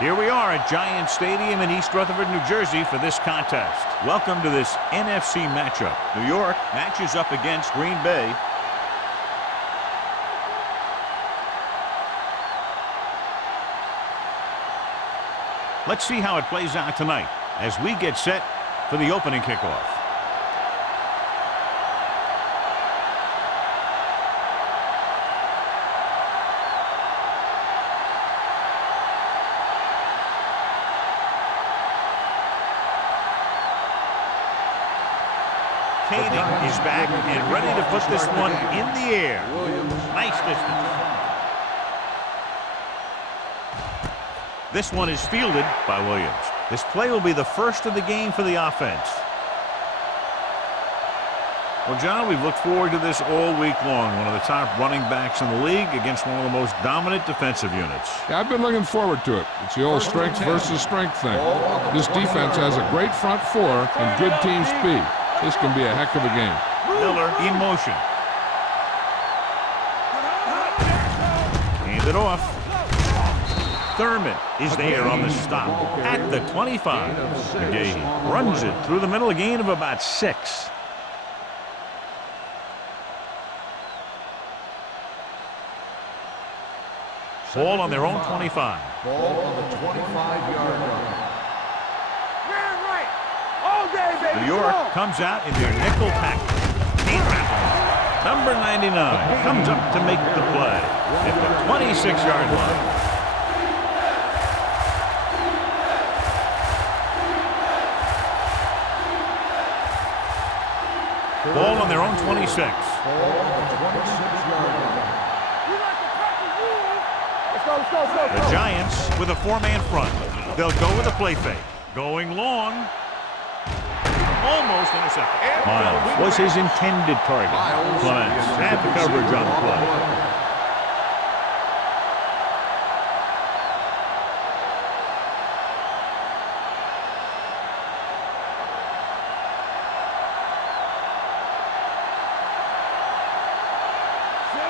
Here we are at Giant Stadium in East Rutherford, New Jersey for this contest. Welcome to this NFC matchup. New York matches up against Green Bay. Let's see how it plays out tonight as we get set for the opening kickoff. Kading is back and ready to put this one in the air. Nice distance. This one is fielded by Williams. This play will be the first of the game for the offense. Well, John, we've looked forward to this all week long. One of the top running backs in the league against one of the most dominant defensive units. Yeah, I've been looking forward to it. It's the old strength versus strength thing. This defense has a great front four and good team speed. This can be a heck of a game. Miller in motion. Hand it off. Thurman is there on the stop at the 25. McGahee runs it through the middle, a gain of about 6. Ball on their own 25. Ball on the 25-yard line. New York comes out in their nickel package. Number 99 comes up to make the play at the 26-yard line. Ball on their own 26. Ball on the 26-yard line. The Giants with a 4-man front. They'll go with a play fake. Going long. Almost intercepted. Miles was his intended target. Clements had the coverage on the play.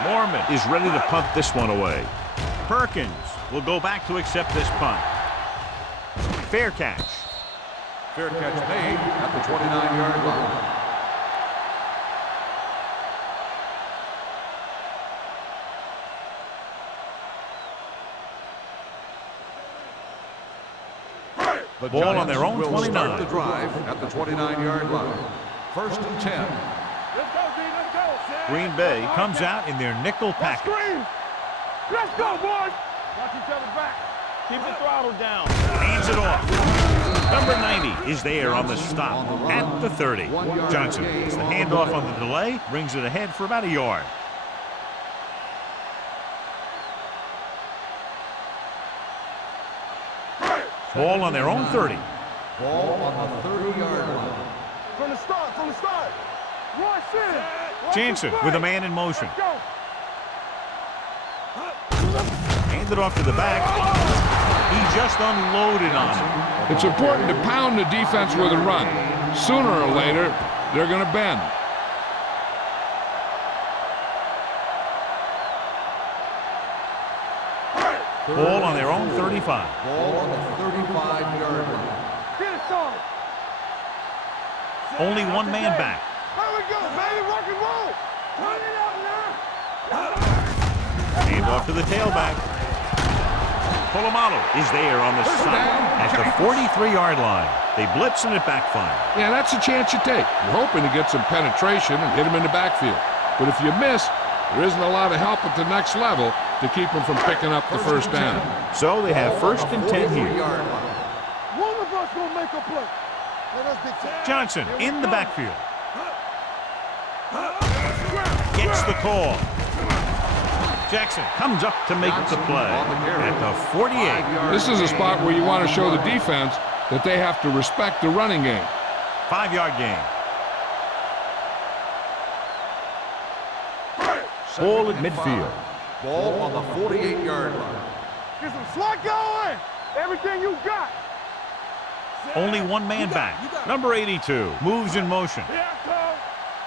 Mormon is ready to punt this one away. Perkins will go back to accept this punt. Fair catch. Fair catch made at the 29-yard line. The ball Giants on their own 29. Start the drive at the 29-yard line. 1st and 10. Green Bay comes out in their nickel package. Let's go, boys! Watch each other back. Keep the throttle down. Hands it off. Number 90 is there on the stop at the 30. Johnson gets the handoff on the delay, brings it ahead for about a yard. Ball on their own 30. Ball on the 30-yard line. From the start. Rush in. Jansen with a man in motion. Hand it off to the back. He just unloaded on him. It's important to pound the defense with a run. Sooner or later, they're going to bend. Ball on their own 35. Ball on the 35-yard line. Get it started. Only one man back. Here we go, baby. Rock and roll. Turn it up now. Hand off to the tailback. Polamalu is there on the side at the 43-yard line. They blitz and it backfires. Yeah, that's a chance you take. You're hoping to get some penetration and hit him in the backfield. But if you miss, there isn't a lot of help at the next level to keep them from picking up the first down. So they have 1st and 10 here. One of us will make a play. Let us be Johnson in the backfield. Gets the call. Jackson comes up to make the play at the 48. This is a spot where you want to show the defense that they have to respect the running game. 5-yard gain. Ball at midfield. Ball on the 48-yard line. Get some slot going. Everything you got. Only one man back. Number 82 moves in motion. Here I come.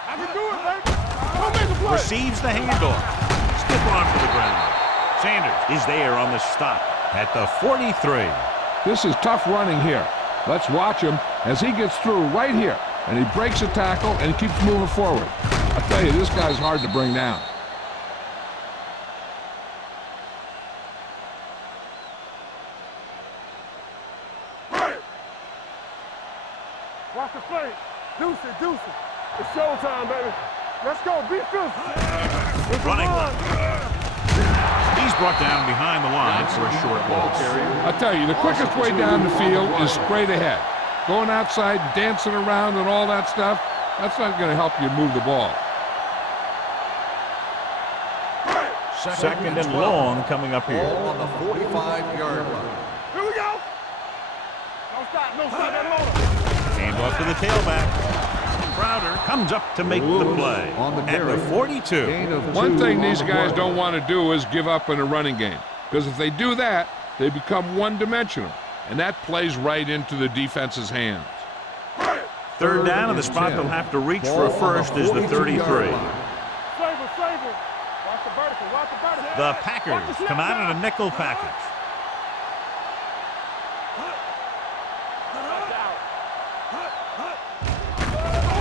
I can do it, baby. Go make the play. Receives the handoff. Stiff arm to the ground. Sanders is there on the stop At the 43. This is tough running here. Let's watch him as he gets through right here. And he breaks a tackle and he keeps moving forward. I tell you, this guy's hard to bring down. Watch the play. Deuce it, deuce it. It's showtime, baby. Let's go, be fierce. Running left. He's brought down behind the line for a short loss. I tell you, the quickest way down the field is straight ahead. Going outside, dancing around and all that stuff, that's not going to help you move the ball. Second and long coming up here. Ball on the 45-yard line. Here we go. No stop that motor. Hand off to the tailback. Crowder comes up to make the play at the 42. One thing these guys don't want to do is give up in a running game. Because if they do that, they become one-dimensional. And that plays right into the defense's hands. Third down, and the spot they'll have to reach for a first is the 33. Save it. Watch the vertical, watch the vertical. The Packers come out in a nickel package.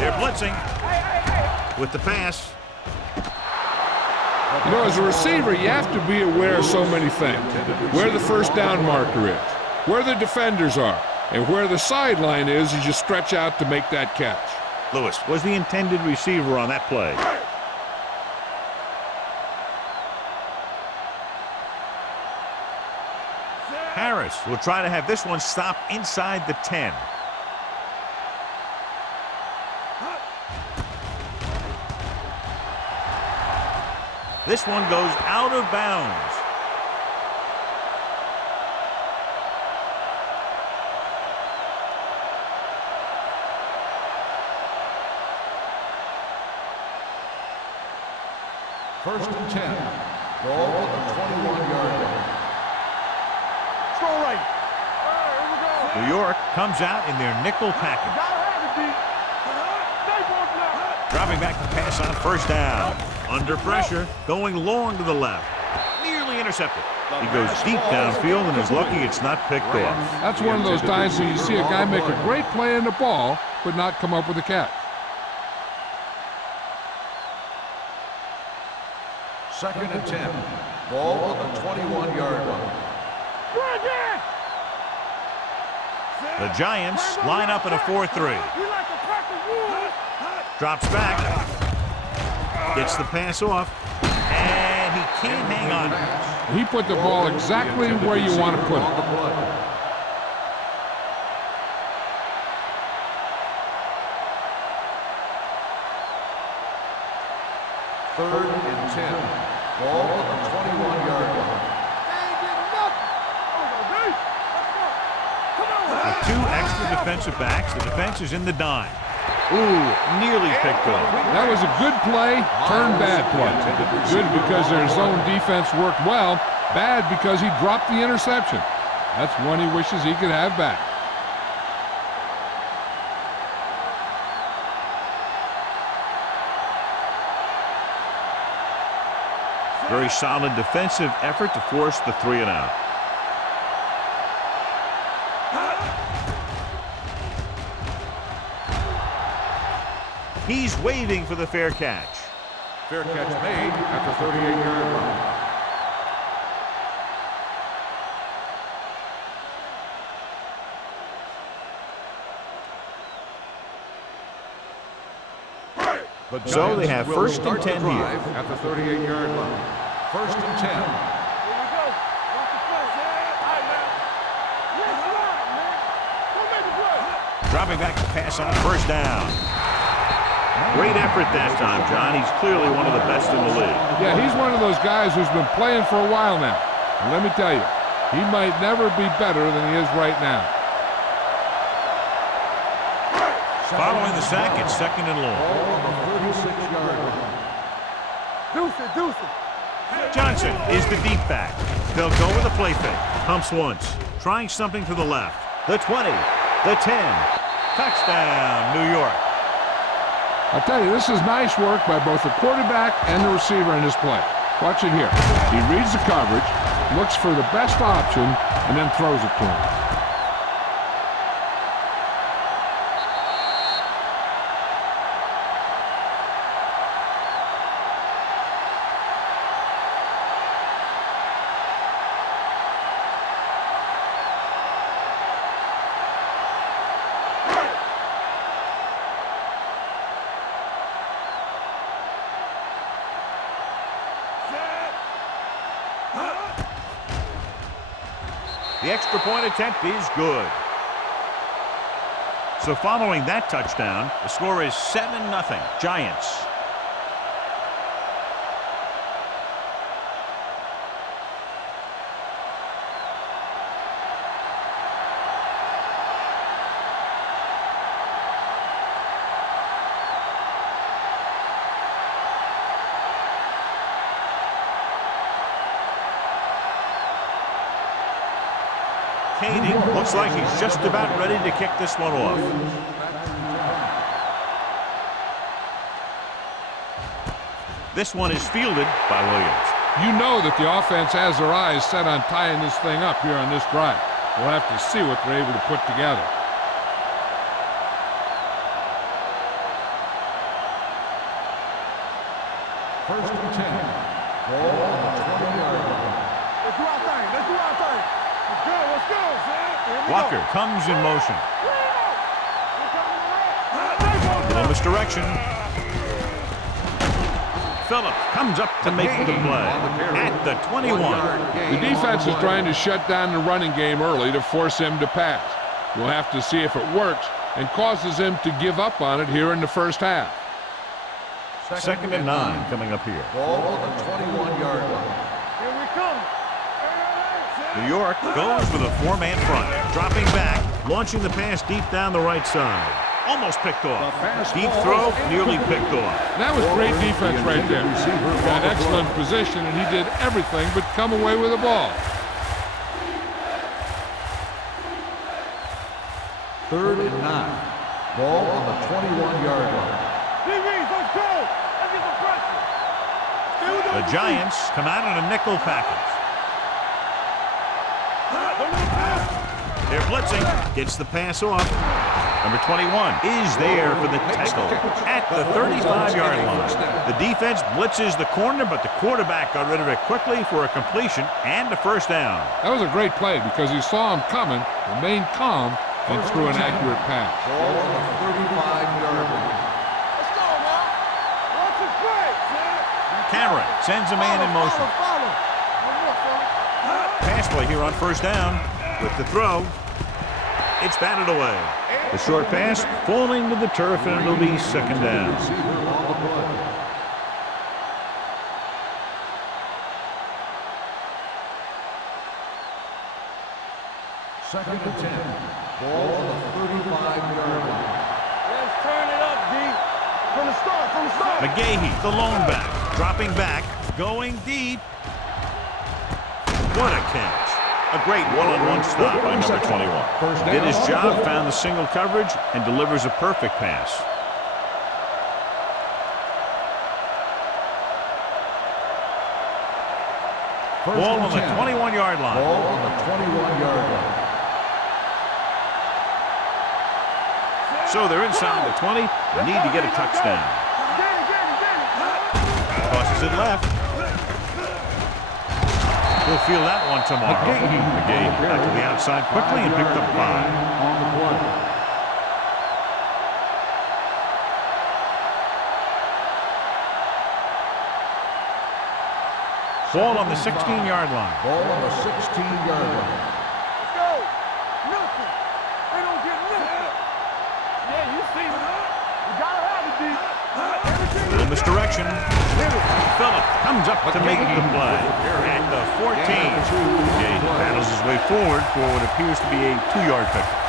They're blitzing with the pass. You know, as a receiver, you have to be aware of so many things. Where the first down marker is, where the defenders are, and where the sideline is as you stretch out to make that catch. Lewis was the intended receiver on that play. Harris will try to have this one stop inside the 10. This one goes out of bounds. First and 10. Ball on the 21-yard line. Go right. Here we go. New York comes out in their nickel package. Dropping back to pass on first down. Under pressure, going long to the left. Nearly intercepted. He goes deep downfield and is lucky it's not picked off. That's one of those times where you see a guy make a great play in the ball, but not come up with a catch. Second and 10. Ball on the 21-yard line. The Giants line up in a 4-3. Drops back. Gets the pass off. And he can't hang on. He put the ball exactly where you want to put it. Third and 10. Ball on the 21-yard line. With two extra defensive backs, the defense is in the dime. Ooh, nearly picked off. That was a good play, turned bad play. Good because their zone defense worked well, bad because he dropped the interception. That's one he wishes he could have back. Very solid defensive effort to force the 3-and-out. He's waving for the fair catch. Fair catch made at the 38-yard line. So they have first and 10 here. At the 38-yard line. First and 10. Dropping back to pass on first down. Great effort that time, John. He's clearly one of the best in the league. Yeah, he's one of those guys who's been playing for a while now. And let me tell you, he might never be better than he is right now. Following the sack, it's second and long. Ball on the 36-yard line. Deuce it. Johnson is the deep back. They'll go with a play fake. Pumps once. Trying something to the left. The 20. The 10. Touchdown, New York. I'll tell you, this is nice work by both the quarterback and the receiver in this play. Watch it here. He reads the coverage, looks for the best option, and then throws it to him. The extra point attempt is good. So following that touchdown, the score is 7-0 Giants. Kading looks like he's just about ready to kick this one off. This one is fielded by Williams. You know that the offense has their eyes set on tying this thing up here on this drive. We'll have to see what they're able to put together. First and 10. Ball on the 20-yard line. Let's do our thing. Let's do our thing. Let's go, son. Walker comes in motion. Little misdirection. Phillips comes up to make the play at the 21. The defense is trying to shut down the running game early to force him to pass. We'll have to see if it works and causes him to give up on it here in the first half. Second and 9 coming up here. Ball on the 21-yard line. Here we come. New York goes with a 4-man front, dropping back, launching the pass deep down the right side. Almost picked off. Deep throw, nearly picked off. That was great defense right there. Got excellent position, and he did everything but come away with the ball. Third and 9. Ball on the 21-yard line. DBs, let's go. Let's get some pressure. The Giants come out in a nickel package. They're blitzing. Gets the pass off. Number 21 is there for the tackle at the 35-yard line. The defense blitzes the corner, but the quarterback got rid of it quickly for a completion and a first down. That was a great play because he saw him coming, remained calm, and threw an accurate pass. Ball on the 35-yard line. Let's go, man. Watch the play, son. Cameron sends a man in motion. Follow. One more, son. Pass play here on first down with the throw. It's batted away. The short pass falling to the turf, and it'll be second down. Second and 10. Ball on the 35-yard line. Let's turn it up, D. From the start. McGahee, the lone back, dropping back, going deep. What a catch. A great one-on-one stop by number 21. Did his job, found the single coverage, and delivers a perfect pass. Ball on the 21-yard line. Ball on the 21-yard line. So they're inside the 20. Need to get a touchdown. Tosses it left. He'll feel that one tomorrow. McGahee back to the outside quickly and picked up 5. On the play. Ball on the 16-yard line. Ball on the 16-yard line. Let's go. Nothing. They don't get nothing. Yeah, you see it. You gotta have it, D. Little misdirection. Phillips comes up to make the play at the 14. McGahee battles his way forward for what appears to be a 2-yard pickup.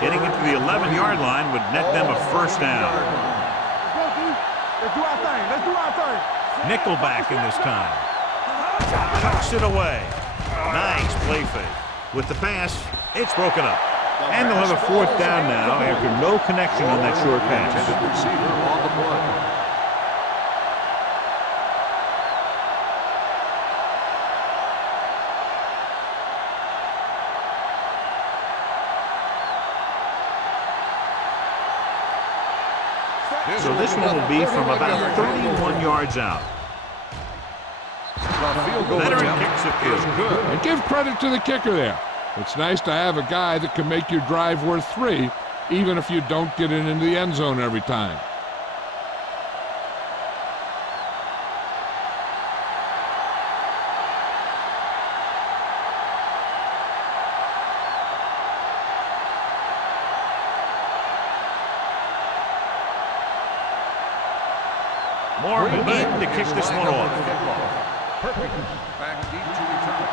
Getting into the 11-yard line would net them a first down. Let's go, D. Let's do our thing. Let's do our thing. Nickelback in this time. Tucks it away. Nice play fake. With the pass, it's broken up. And they'll have a 4th down now after no connection on that short pass. So this one will be from about 31 yards out. The field goal Veteran attempt kicks it is good. And give credit to the kicker there. It's nice to have a guy that can make your drive worth 3, even if you don't get it into the end zone every time. Morgan in to kick this one off. Back deep to return.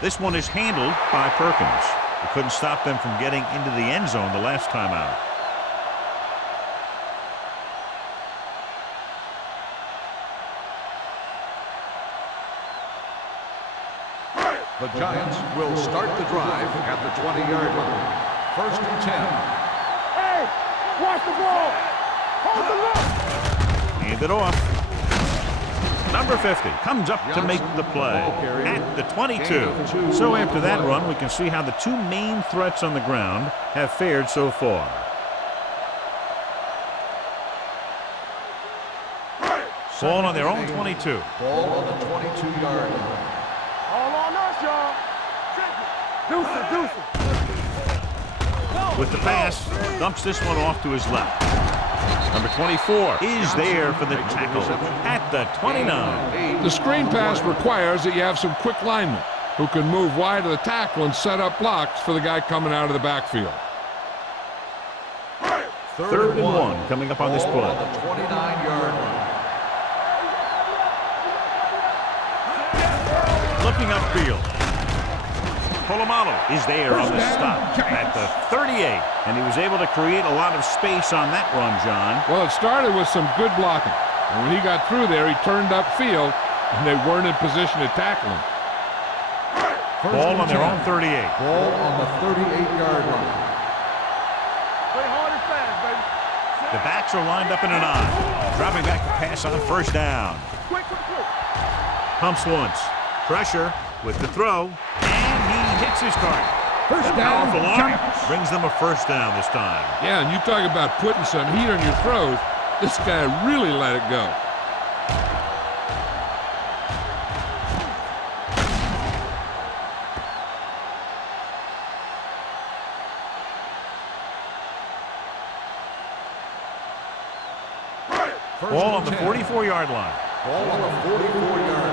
This one is handled by Perkins. He couldn't stop them from getting into the end zone the last time out. The Giants will start the drive at the 20-yard line. 1st and 10. Hey, watch the ball. Hold the look. Hand it off. Number 50 comes up to make the play at the 22. So after that run, we can see how the two main threats on the ground have fared so far. Ball on their own 22. Ball on the 22-yard line. All on us, y'all. Deuce it. With the pass, dumps this one off to his left. Number 24 is there for the tackle at the 29. The screen pass requires that you have some quick linemen who can move wide of the tackle and set up blocks for the guy coming out of the backfield. 3rd and 1 coming up on this play. On the 29-yard line. Looking upfield. Polamalu is there on the stop at the 38, and he was able to create a lot of space on that run, John. Well, it started with some good blocking, and when he got through there, he turned upfield, and they weren't in position to tackle him. Ball on their own 38. Ball on the 38-yard line. Play hard and fast, baby. The backs are lined up in an eye. Dropping back to pass on 1st down. Quick. Pumps once. Pressure with the throw, and he hits his target. 1st down. Powerful arm brings them a 1st down this time. Yeah, and you talk about putting some heat on your throws. This guy really let it go. Ball on the 44-yard line. Ball on the 44-yard line.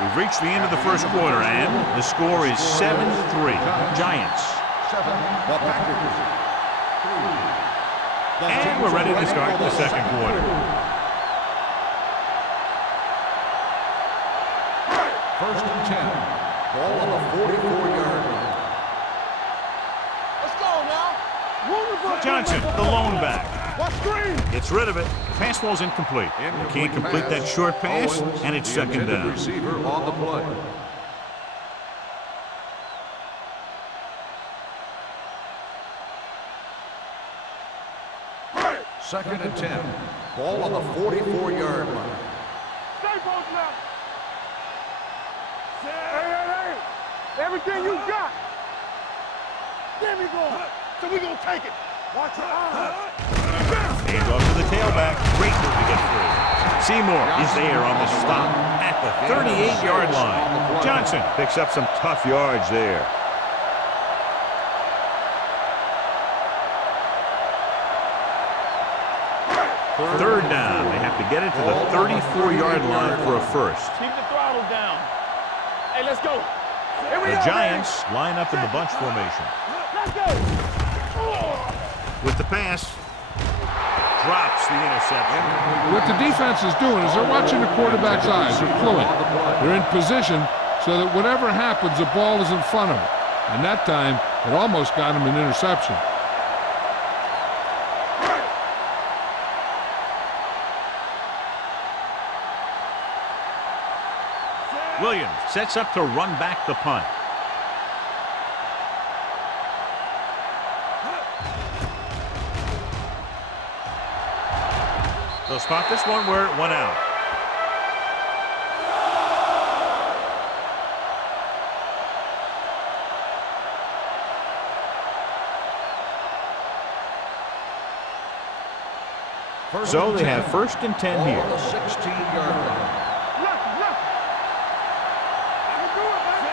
We've reached the end of the 1st quarter, and the score is 7-3. Giants. 7, the Packers. 3. And we're ready to start the 2nd quarter. 1st and 10. Ball on the 44-yard line. Let's go now. Johnson, the lone back. Watch screen. Gets rid of it. Pass ball's incomplete. They can't complete that short pass, and it's 2nd down. Receiver on the play. Second and 10. Ball on the 44-yard line. Stay close now. Hey. Everything you got. There we go. So we gonna take it. Watch your eyes. Hands off to the tailback. Great move to get through. Seymour is there on the stop at the 38-yard line. Johnson picks up some tough yards there. Third down. They have to get it to the 34-yard line for a 1st. Keep the throttle down. Hey, let's go. Here we The go, Giants line up in the bunch formation. Let's go. With the pass, drops the interception. What the defense is doing is they're watching the quarterback's eyes. They're cluing. They're in position so that whatever happens, the ball is in front of them. And that time, it almost got him an interception. Williams sets up to run back the punt. They'll spot this one where it went out. So they have 1st and 10 here. 16-yard line.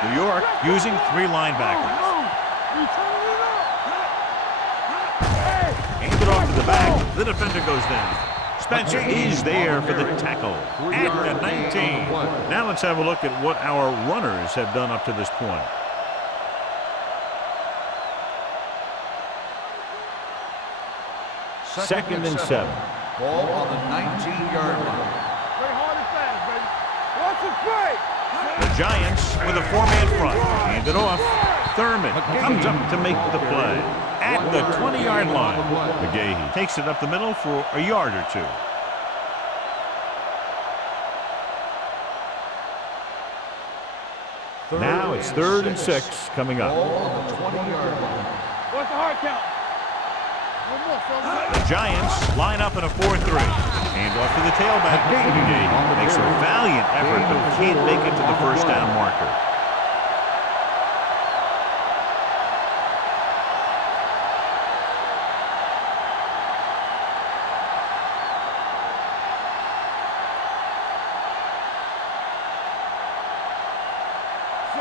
New York using 3 linebackers. Hand it off to the back. The defender goes down. Spencer is there for the tackle at the 19. Now let's have a look at what our runners have done up to this point. Second and 7. Ball on the 19-yard line. Play hard and fast, baby. Watch it play. The Giants with a 4-man front. Hand it off. Thurman comes up to make the play at the 20-yard line. McGahee takes it up the middle for a yard or 2. Now it's 3rd and 6 coming up. Ball on the 20-yard line. What's the hard count? The Giants line up in a 4-3. Hand off to the tailback. McGahee makes a valiant effort but can't make it to the first down marker.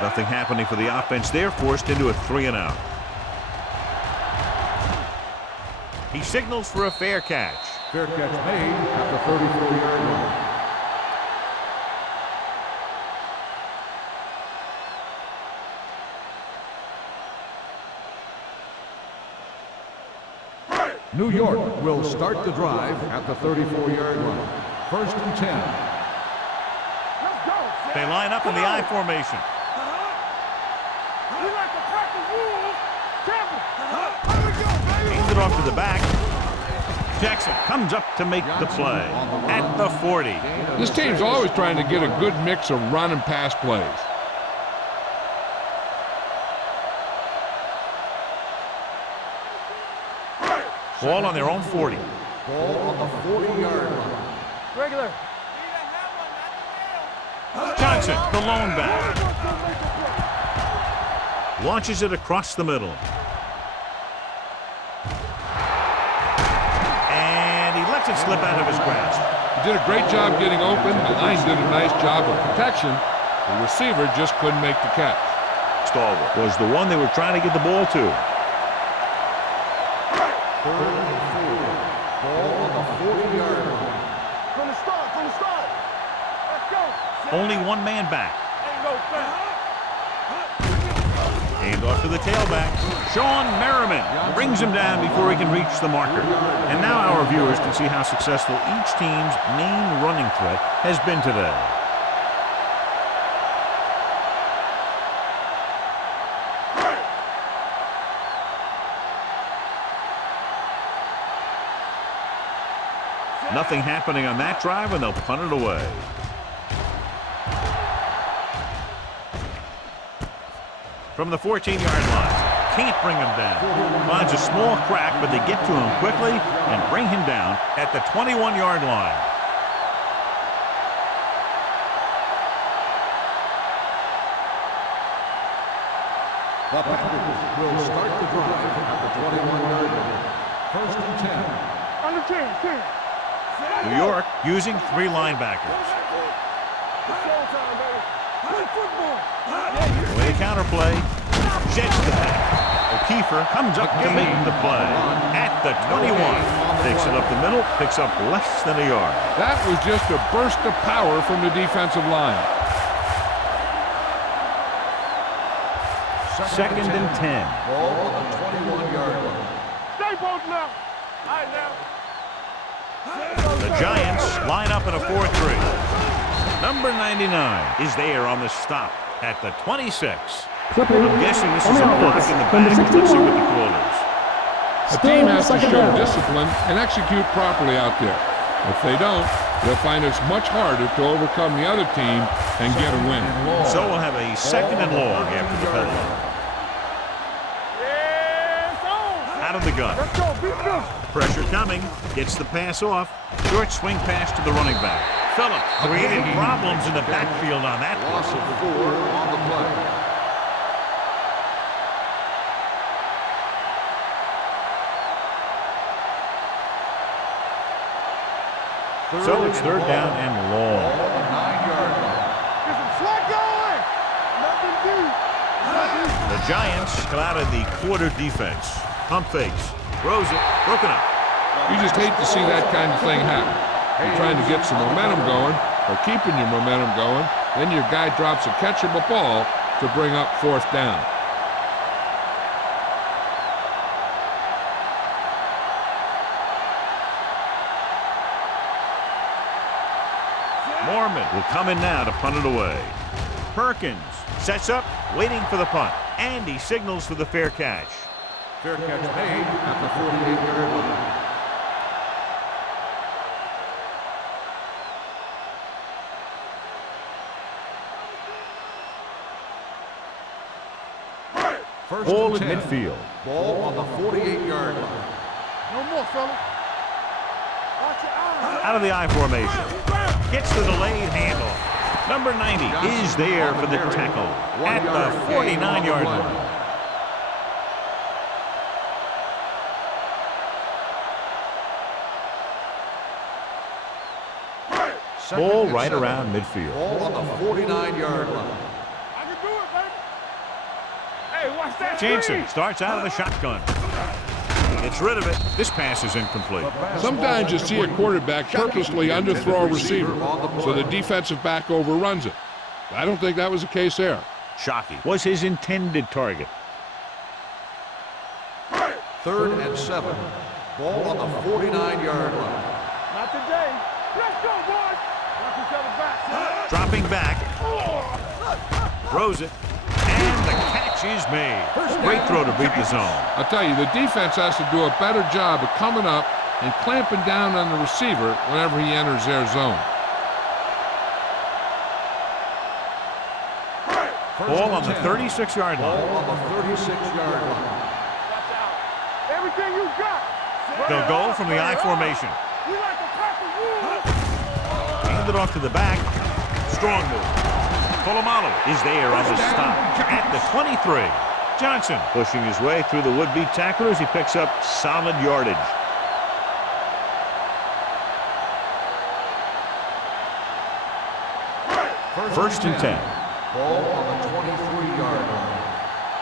Nothing happening for the offense. They're forced into a 3-and-out. He signals for a fair catch. Fair catch made at the 34-yard line. New York will start the drive at the 34-yard line. 1st and 10. They line up in the I formation. Hands it off to the back. Jackson comes up to make the play at the 40. This team's always trying to get a good mix of run and pass plays. Ball on their own 40. Ball on the 40-yard line. Regular. Johnson, the lone back. Launches it across the middle. And he lets it slip out of his grasp. He did a great job getting open. The line did a nice job of protection. The receiver just couldn't make the catch. Stalwart was the one they were trying to get the ball to. 3rd and 4. Ball on the 40-yard line. From the start. Let's go. Only 1 man back. Ain't no fast. Hand off to the tailback. Sean Merriman brings him down before he can reach the marker. And now our viewers can see how successful each team's main running threat has been today. Nothing happening on that drive, and they'll punt it away. From the 14-yard line, can't bring him down. Finds a small crack, but they get to him quickly and bring him down at the 21-yard line. The Packers will start the drive at the 21-yard line. 1st and 10. On the 10. New York using 3 linebackers. It's showtime, baby. Play football. Away counterplay. Sheds the pass. O'Keefer comes up to make the play at the 21. Takes it up the middle, picks up less than a yard. That was just a burst of power from the defensive line. 2nd and 10. Ball on the 21-yard line. Stay both now. All right, now. The Giants line up in a 4-3. Number 99 is there on the stop at the 26. I'm guessing this is a block in the back. Let's see what the call is. A team has to show discipline and execute properly out there. If they don't, they'll find it's much harder to overcome the other team and get a win. So we'll have a 2nd and long after the penalty. Out of the gun. Let's go. Be good. Pressure coming. Gets the pass off. Short swing pass to the running back. Phillips created problems in the backfield on that play. Loss of 4 on the play. So it's third down and long. Ball on the 9-yard line. Get some slack going. Nothing deep. The Giants come out of the quarter defense. Pump fakes. Throws it. Broken up. You just hate to see that kind of thing happen. You're trying to get some momentum going, or keeping your momentum going, then your guy drops a catchable ball to bring up fourth down. Mormon will come in now to punt it away. Perkins sets up, waiting for the punt, and he signals for the fair catch. Fair catch made at the 48-yard line. First Ball and at 10. midfield. Ball on the 48-yard line. No more, fella. Watch your eyes. Out of the I formation. Gets the delayed handoff. Number 90 is there for the tackle at the 49-yard line. Ball right around midfield. Ball on the 49-yard line. I can do it, baby. Hey, watch that Jansen screen. starts out of the shotgun. Gets rid of it. This pass is incomplete. Sometimes you see a quarterback purposely underthrow a receiver, so the defensive back overruns it. I don't think that was the case there. Shockey was his intended target. 3rd and 7. Ball on the 49-yard line. Not today. Let's go, boys. Watch each other back, son. Dropping back. Throws it. And the catch is made. Great throw to beat the zone. I'll tell you, the defense has to do a better job of coming up and clamping down on the receiver whenever he enters their zone. Ball on the 36-yard Ball line. on the 36-yard line. Watch out. Everything you got. They'll go from the I formation. We like a pack of wolves. Hand it off to the back. Strong move. Polamalu is there on the stop at the 23. Johnson pushing his way through the would-be tacklers. He picks up solid yardage. First and 10. Ball on the 23-yard line.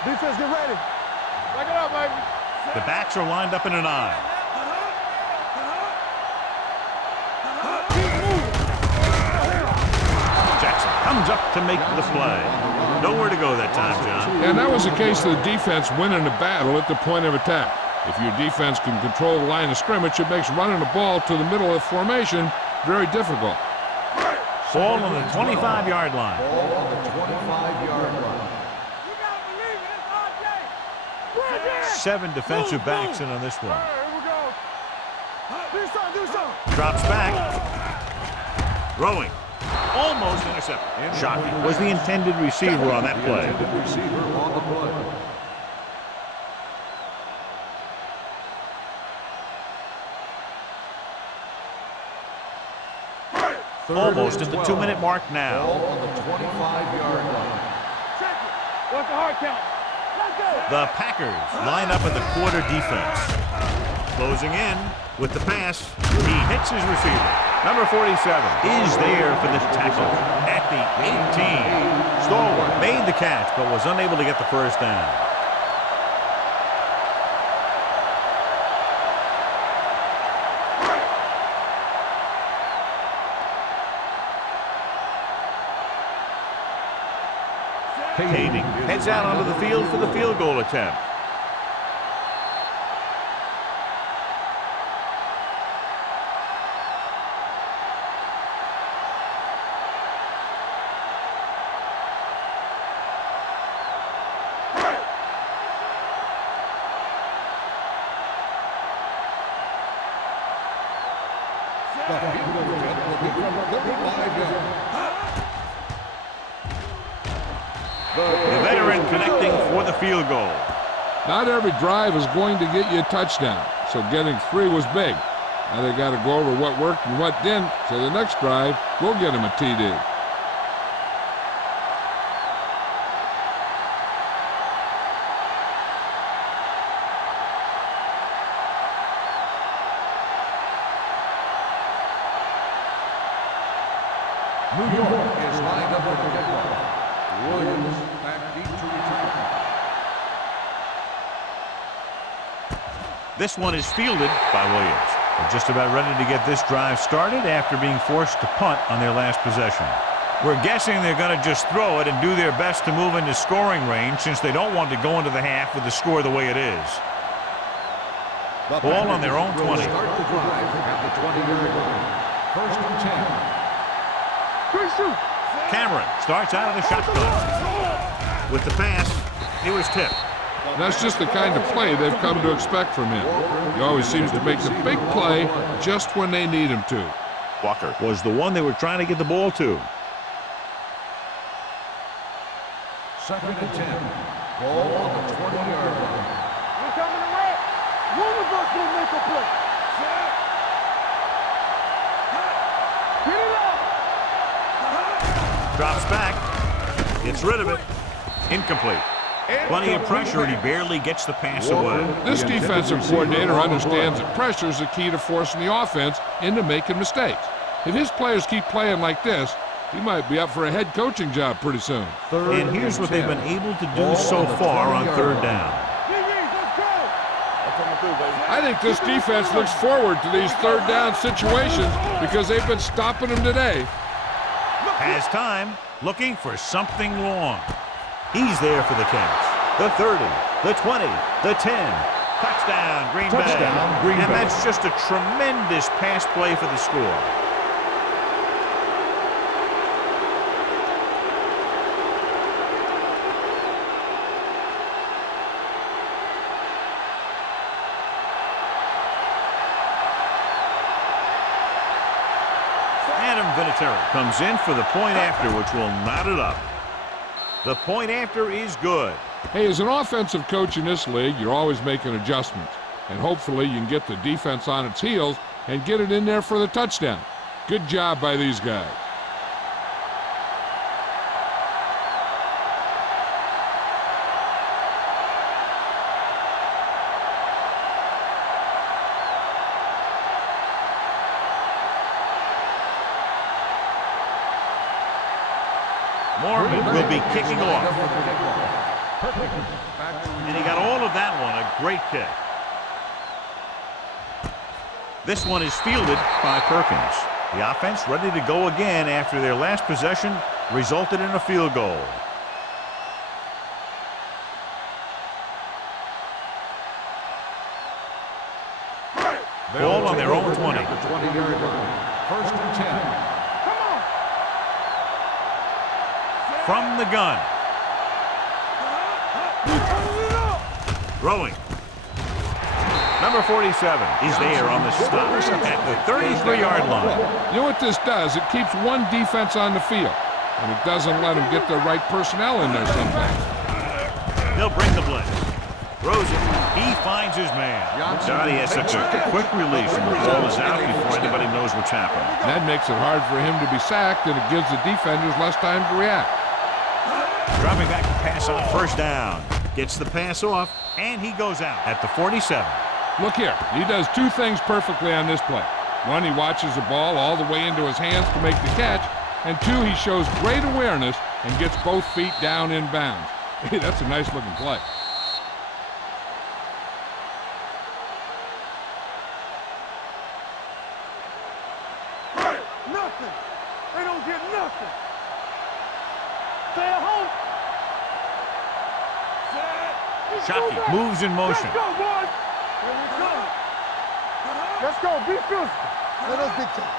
Defense, get ready. Back it up, baby. The backs are lined up in an I. Jackson comes up to make the play. Nowhere to go that time, John. And that was the case of the defense winning the battle at the point of attack. If your defense can control the line of scrimmage, it makes running the ball to the middle of the formation very difficult. Ball on the 25-yard line. Ball on the 25-yard line. You gotta believe it. It's RJ. 7 defensive backs in on this one. Here we go. Do something, do something. Drops back. Throwing. Almost intercepted. Shockey was the intended receiver on that play. Intended receiver on the play. Almost at the 2-minute mark now. Ball on the 25-yard line. Check it. What's the hard count? Let's go. The Packers line up in the quarter defense. Closing in with the pass. He hits his receiver. Number 47 is there for the tackle at the 18. Stallworth made the catch but was unable to get the first down. Kading heads out onto the field for the field goal attempt. The field goal attempt will be from 35 yards. The veteran connecting for the field goal. Not every drive is going to get you a touchdown, so getting 3 was big. Now they got to go over what worked and what didn't, so the next drive will get them a TD. New York is lined up for the kickoff. Williams back deep to return. This one is fielded by Williams. They're just about ready to get this drive started after being forced to punt on their last possession. We're guessing they're going to just throw it and do their best to move into scoring range since they don't want to go into the half with the score the way it is. Ball on their own 20. Start the drive at the 20-yard line. First and 10. Cameron starts out of the shotgun. With the pass, it was tipped. That's just the kind of play they've come to expect from him. He always seems to make the big play just when they need him to. Walker was the one they were trying to get the ball to. Second and 10. Ball on the 20-yard line. We're coming to red. One of us will make a play. Get it up. Drops back. Gets rid of it. Incomplete. Plenty of pressure, and he barely gets the pass away. This defensive coordinator understands that pressure is the key to forcing the offense into making mistakes. If his players keep playing like this, he might be up for a head coaching job pretty soon. And here's what they've been able to do so far on third down. I think this defense looks forward to these third down situations because they've been stopping them today. Has time, looking for something long. He's there for the catch. The 30, the 20, the 10. Touchdown, Green Bay. And that's just a tremendous pass play for the score. Comes in for the point after, which will knot it up. The point after is good. Hey, as an offensive coach in this league, you're always making adjustments. And hopefully you can get the defense on its heels and get it in there for the touchdown. Good job by these guys. Mormon will be kicking off. And he got all of that one, a great kick. This one is fielded by Perkins. The offense ready to go again after their last possession resulted in a field goal. Ball on their own 20. First and 10. From the gun. Throwing. Number 47 is there on the stop at the 33-yard line. You know what this does? It keeps one defense on the field, and it doesn't let them get the right personnel in there sometimes. He'll bring the blitz. Throws it. He finds his man. Johnny has such a quick release, and the ball is out before anybody knows what's happened. That makes it hard for him to be sacked, and it gives the defenders less time to react. Dropping back to pass on first down. Gets the pass off, and he goes out at the 47. Look here. He does two things perfectly on this play. One, he watches the ball all the way into his hands to make the catch. And two, he shows great awareness and gets both feet down in bounds. Hey, that's a nice-looking play. Nothing. They don't get nothing. Stay at home. Shockey moves in motion. Let's go, boys. Here we go. Let's go. Be physical. Let us dictate.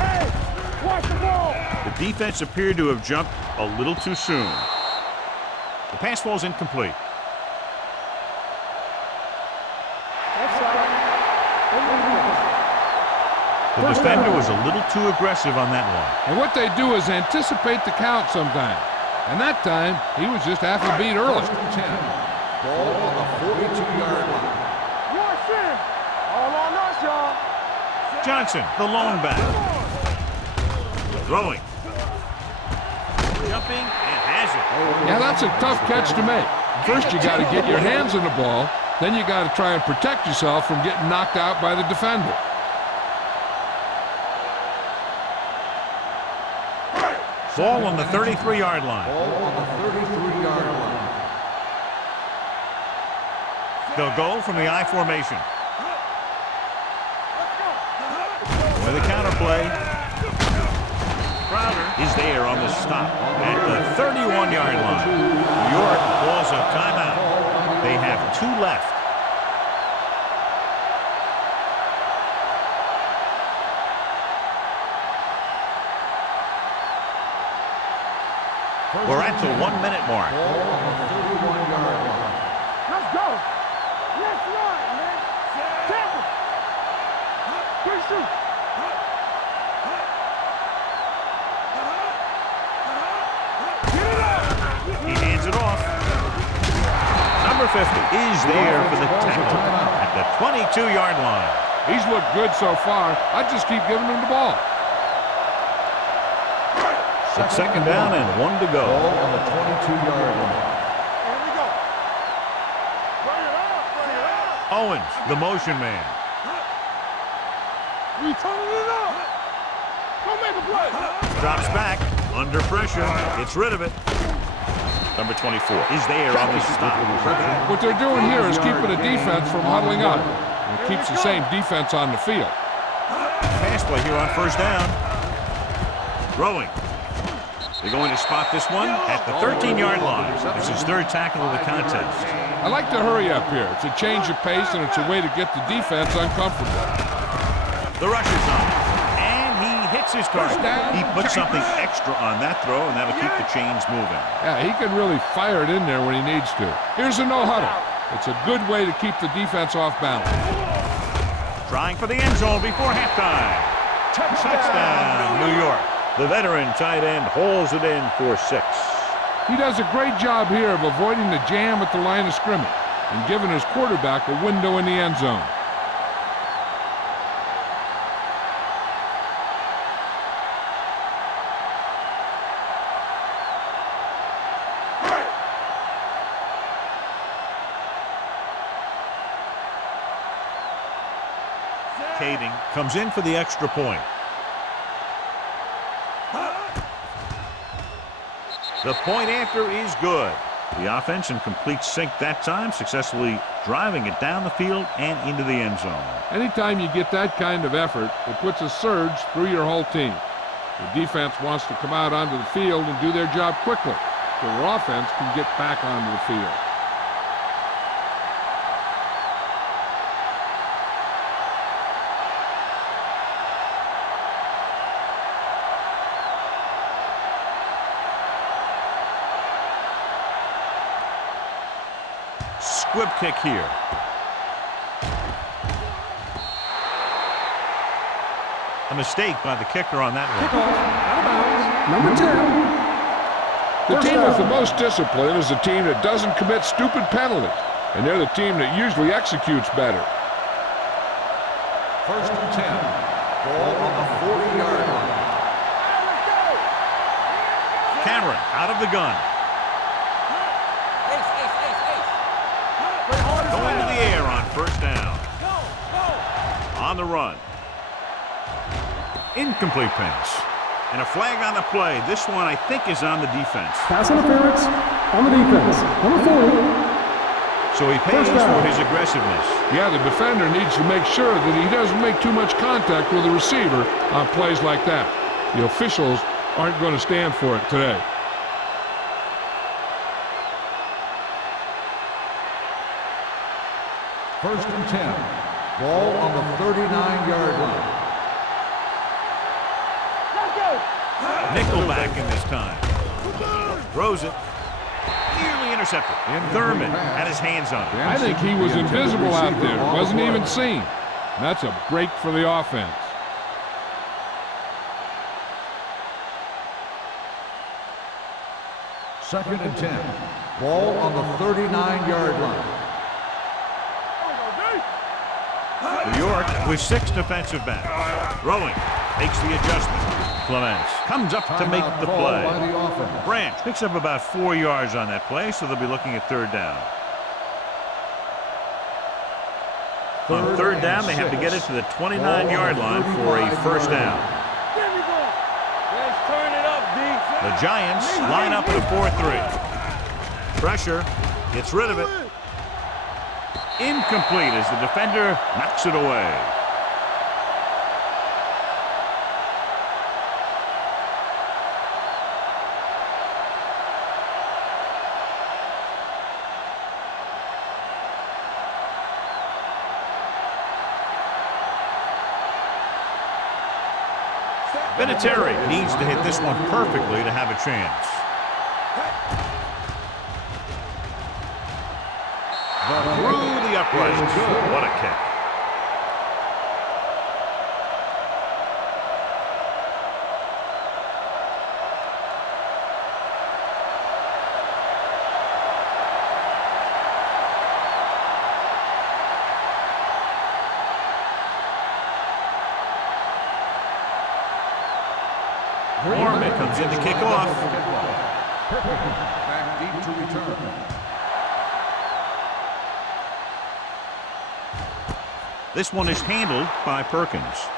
Hey, watch the ball. The defense appeared to have jumped a little too soon. The pass falls incomplete. The defender was a little too aggressive on that one. And what they do is anticipate the count sometimes. And that time, he was just half a beat early. First and 10. Ball on the 42-yard line. Watch in. All on us, y'all. Johnson, the lone back. Throwing. Jumping, and has it. Yeah, that's a tough catch to make. First, you got to get your hands on the ball. Then you got to try and protect yourself from getting knocked out by the defender. Ball on the 33-yard line. Ball on the 33-yard line. They'll go from the I formation. With a counter play. Crowder is there on the stop at the 31-yard line. New York calls a timeout. They have 2 left. We're at the 1-minute mark. Ball on the 31-yard line. Let's go. Let's run, man. Tackle. Good shoot. He hands it off. Number 50 is there for the tackle at the 22-yard line. He's looked good so far. I'd just keep giving him the ball. It's second down and 1 to go. Ball on the 22-yard line. Here we go. Bring it up. Bring it up. Owens, the motion man. We turning it up. Go make a play. Drops back, under pressure, gets rid of it. Number 24 is there on the stop. What they're doing here is keeping the defense from huddling up. It keeps the same defense on the field. Pass play here on first down. Throwing. They're going to spot this one at the 13-yard line. It's his 3rd tackle of the contest. I like to hurry up here. It's a change of pace, and it's a way to get the defense uncomfortable. The rush is on. And he hits his target. He puts something extra on that throw, and that'll keep the chains moving. Yeah, he can really fire it in there when he needs to. Here's a no-huddle. It's a good way to keep the defense off balance. Trying for the end zone before halftime. Touchdown, New York. The veteran tight end hauls it in for 6. He does a great job here of avoiding the jam at the line of scrimmage and giving his quarterback a window in the end zone. Kading comes in for the extra point. The point after is good. The offense in complete sync that time, successfully driving it down the field and into the end zone. Anytime you get that kind of effort, it puts a surge through your whole team. The defense wants to come out onto the field and do their job quickly, so their offense can get back onto the field. Squib kick here. A mistake by the kicker on that one. Number 10. The team with the most discipline is the team that doesn't commit stupid penalties, and they're the team that usually executes better. First and 10. Ball on the 40-yard line. Cameron out of the gun. Going to the air on first down. On the run. Incomplete pass. And a flag on the play. This one, I think, is on the defense. Pass interference on the defense. Number 40. So he pays for his aggressiveness. Yeah, the defender needs to make sure that he doesn't make too much contact with the receiver on plays like that. The officials aren't going to stand for it today. First and 10. Ball on the 39-yard line. Nickelback in this time. Throws it. Nearly intercepted. And Thurman had his hands on it. I think he was invisible out there. Wasn't even seen. And that's a break for the offense. Second and 10. Ball on the 39-yard line. New York with 6 defensive backs. Throwing. Makes the adjustment. Clements comes up to make the play. Branch picks up about 4 yards on that play, so they'll be looking at third down. On third down, they have to get it to the 29-yard line for a first down. Let's turn it up, D. The Giants line up in a 4-3. Pressure, gets rid of it. Incomplete as the defender knocks it away. Vinatieri needs to hit this one perfectly to have a chance. Through the uprights. What a kick. Norman comes in to kick off. Back deep to return. This one is handled by Perkins.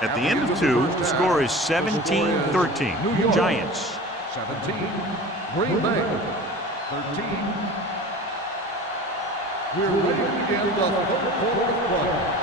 At the end of 2, the score is 17-13. Giants. 17, Green Bay. 13. We're ready to begin the third quarter of play.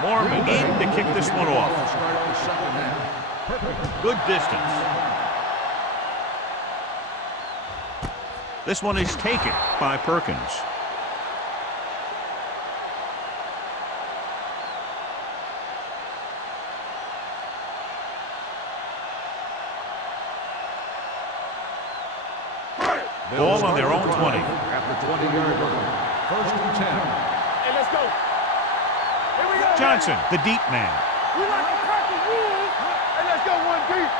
Mormon in to kick this one off. Start the second half. Good distance. This one is taken by Perkins. Ball on their own 20. At the 20-yard line. First and 10. Hey, let's go. Here we go. Johnson, the deep man. We like to crack the rules. Hey, let's go one deep.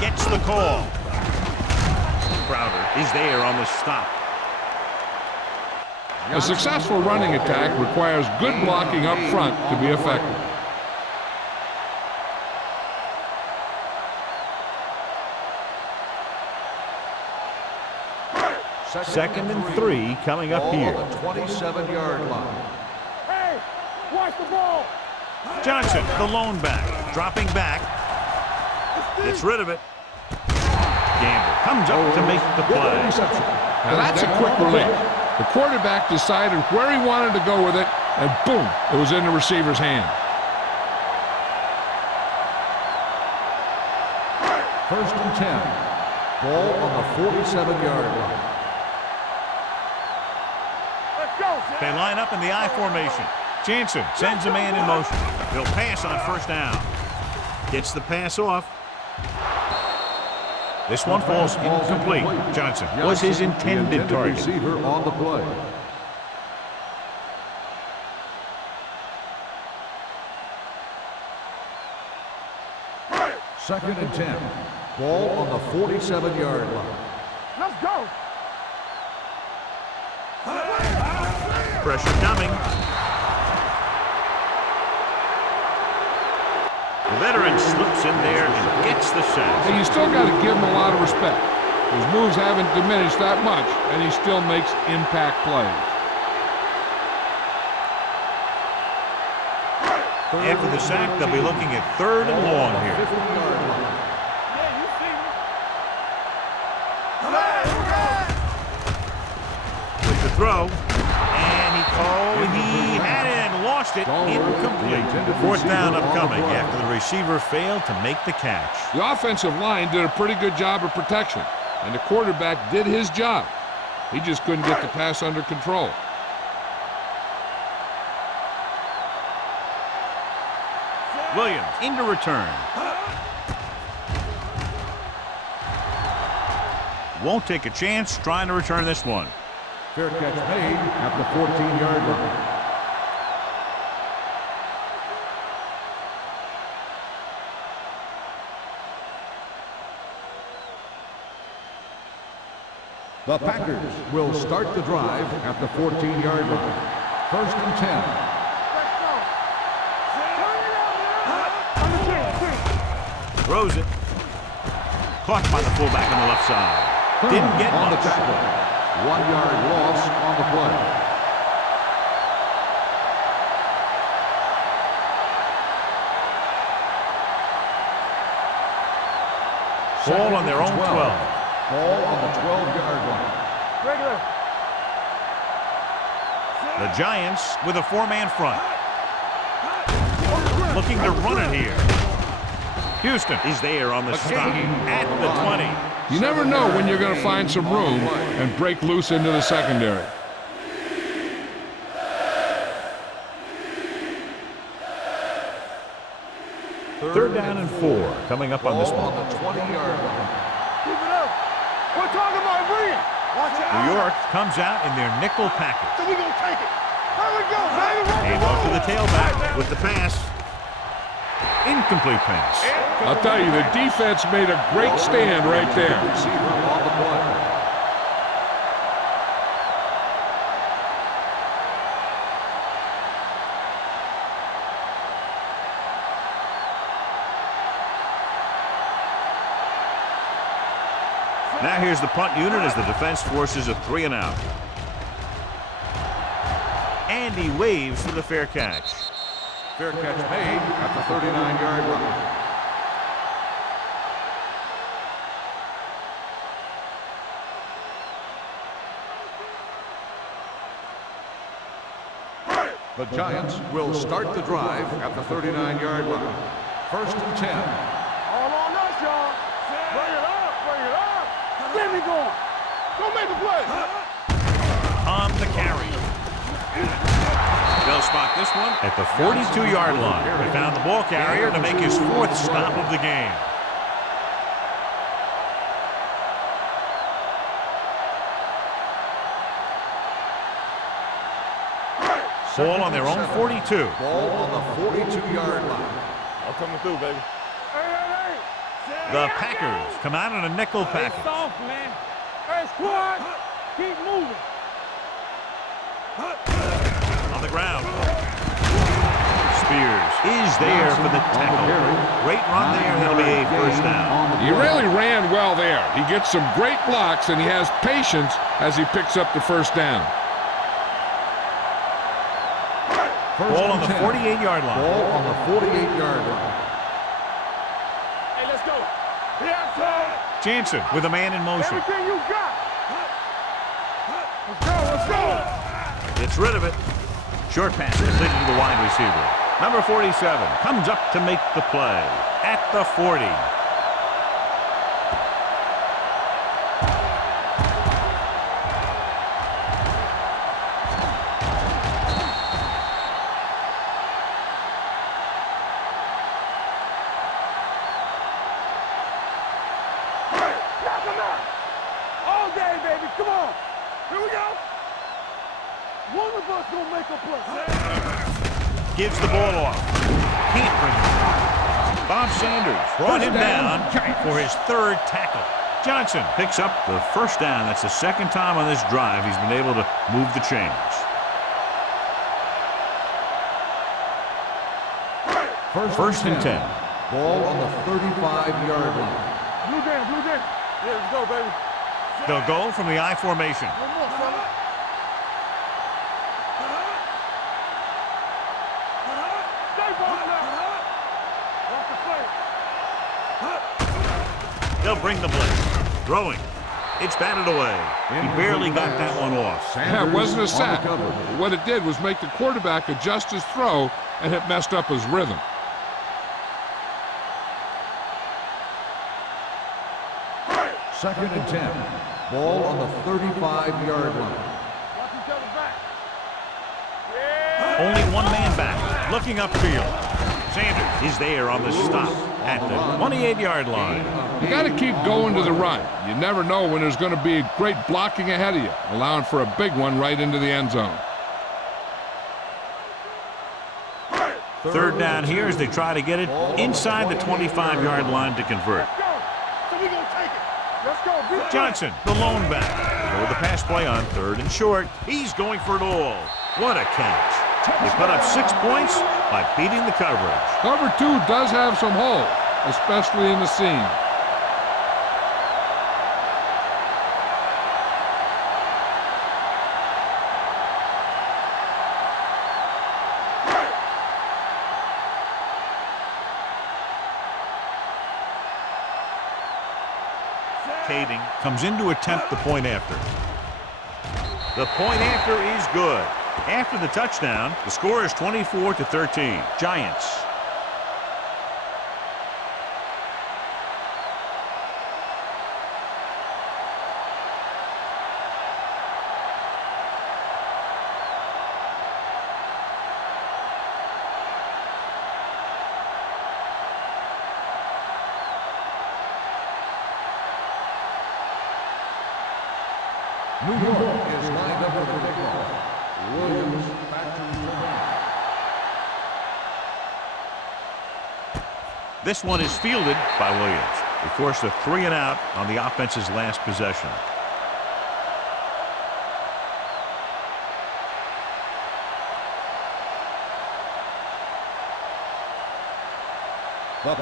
Gets the call. Crowder is there on the stop. A successful running attack requires good blocking up front to be effective. Second and 3 coming up here. Ball on the 27-yard line. Hey, watch the ball. Johnson, the lone back, dropping back. Gets rid of it. Gamble comes up to make the play. Now that's a quick release. The quarterback decided where he wanted to go with it, and boom, it was in the receiver's hand. First and 10. Ball on the 47-yard line. They line up in the I formation. Jansen sends a man in motion. They'll pass on first down. Gets the pass off. This one falls incomplete. Johnson was his intended target. Receiver on the play. Second and 10. Ball on the 47-yard line. Let's go. Pressure coming. The veteran slips in there and gets the sack. And you still got to give him a lot of respect. His moves haven't diminished that much, and he still makes impact plays. After the sack, they'll be looking at 3rd and long here. 50-yard line. Yeah, you see me. With the throw. He had it and lost it. Incomplete. 4th down upcoming after the receiver failed to make the catch. The offensive line did a pretty good job of protection, and the quarterback did his job. He just couldn't get the pass under control. Williams into return. Won't take a chance trying to return this one. Fair catch made at the 14-yard line. The Packers will start the drive at the 14-yard line. First and 10. Let's go. Throws it. Caught by the fullback on the left side. Didn't get on much. the tackle. 1 yard loss on the play. Ball on their own 12. Ball on the 12-yard line. Regular. The Giants with a 4-man front. Looking to run it here. Houston is there on the stop at the 20. You never know when you're going to find some room and break loose into the secondary. Third down and 4 coming up on this one. On the 20-yard line. Keep it up. We're talking about bringing. Watch out. New York comes out in their nickel package. So we gonna take it. There we go, baby. Hand off to the tailback with the pass. Incomplete pass. I'll tell you, the defense made a great stand right there. Receiver on the play. Now here's the punt unit as the defense forces a 3 and out. And he waves for the fair catch. Fair catch made at the 39-yard line. The Giants will start the drive at the 39-yard line. 1st and 10. All on us, y'all. Bring it up. Bring it up. Get me going. Go make the play. On the carry. They'll spot this one at the 42-yard line. He found the ball carrier to make his 4th stop of the game. Ball on their own 42. Ball on the 42-yard line. I'm coming through, baby. Hey. The Packers come out in a nickel package. Soft, man. Hey, squad. Keep moving. On the ground. Spears is there for the tackle. Great run there. That'll be a 1st down. He really ran well there. He gets some great blocks, and he has patience as he picks up the 1st down. Ball on the 48-yard line. Ball on the 48-yard line. Hey, let's go. Yeah, sir. Jansen with a man in motion. Everything you got. Let's go. Let's go. Gets rid of it. Short pass completed to the wide receiver. Number 47 comes up to make the play at the 40. Knock him out. All day, baby. Come on. Here we go. One of us gonna make a play. Gives the ball off. Can't bring it down. Bob Sanders brought him down for his 3rd tackle. Johnson picks up the 1st down. That's the 2nd time on this drive he's been able to move the chains. 1st and 10. Ball on the 35-yard line. Blue game, blue game. Yeah, let's go, baby. They'll go from the I formation. One more, fella. Stay ball now. Off the play. They'll bring the blitz. Throwing. It's batted away. He barely got that one off. Yeah, it wasn't a sack. On the cover. What it did was make the quarterback adjust his throw, and it messed up his rhythm. Second and 10. Ball on the 35-yard line. Watch each other back. Only one man back. Looking upfield. Sanders is there on the stop at the 28-yard line. You got to keep going to the run. You never know when there's going to be great blocking ahead of you, allowing for a big one right into the end zone. 3rd down here as they try to get it inside the 25-yard line to convert. Let's go. So we gonna take it. Let's go. Beat Johnson, the lone back. With the pass play on 3rd and short. He's going for it all. What a catch. They put up 6 points by beating the coverage. Cover 2 does have some holes, especially in the seam. Kading comes in to attempt the point after. The point after is good. After the touchdown, the score is 24-13. Giants. New York is lined up for the kickoff. Williams back to return. This one is fielded by Williams. They forced a 3 and out on the offense's last possession.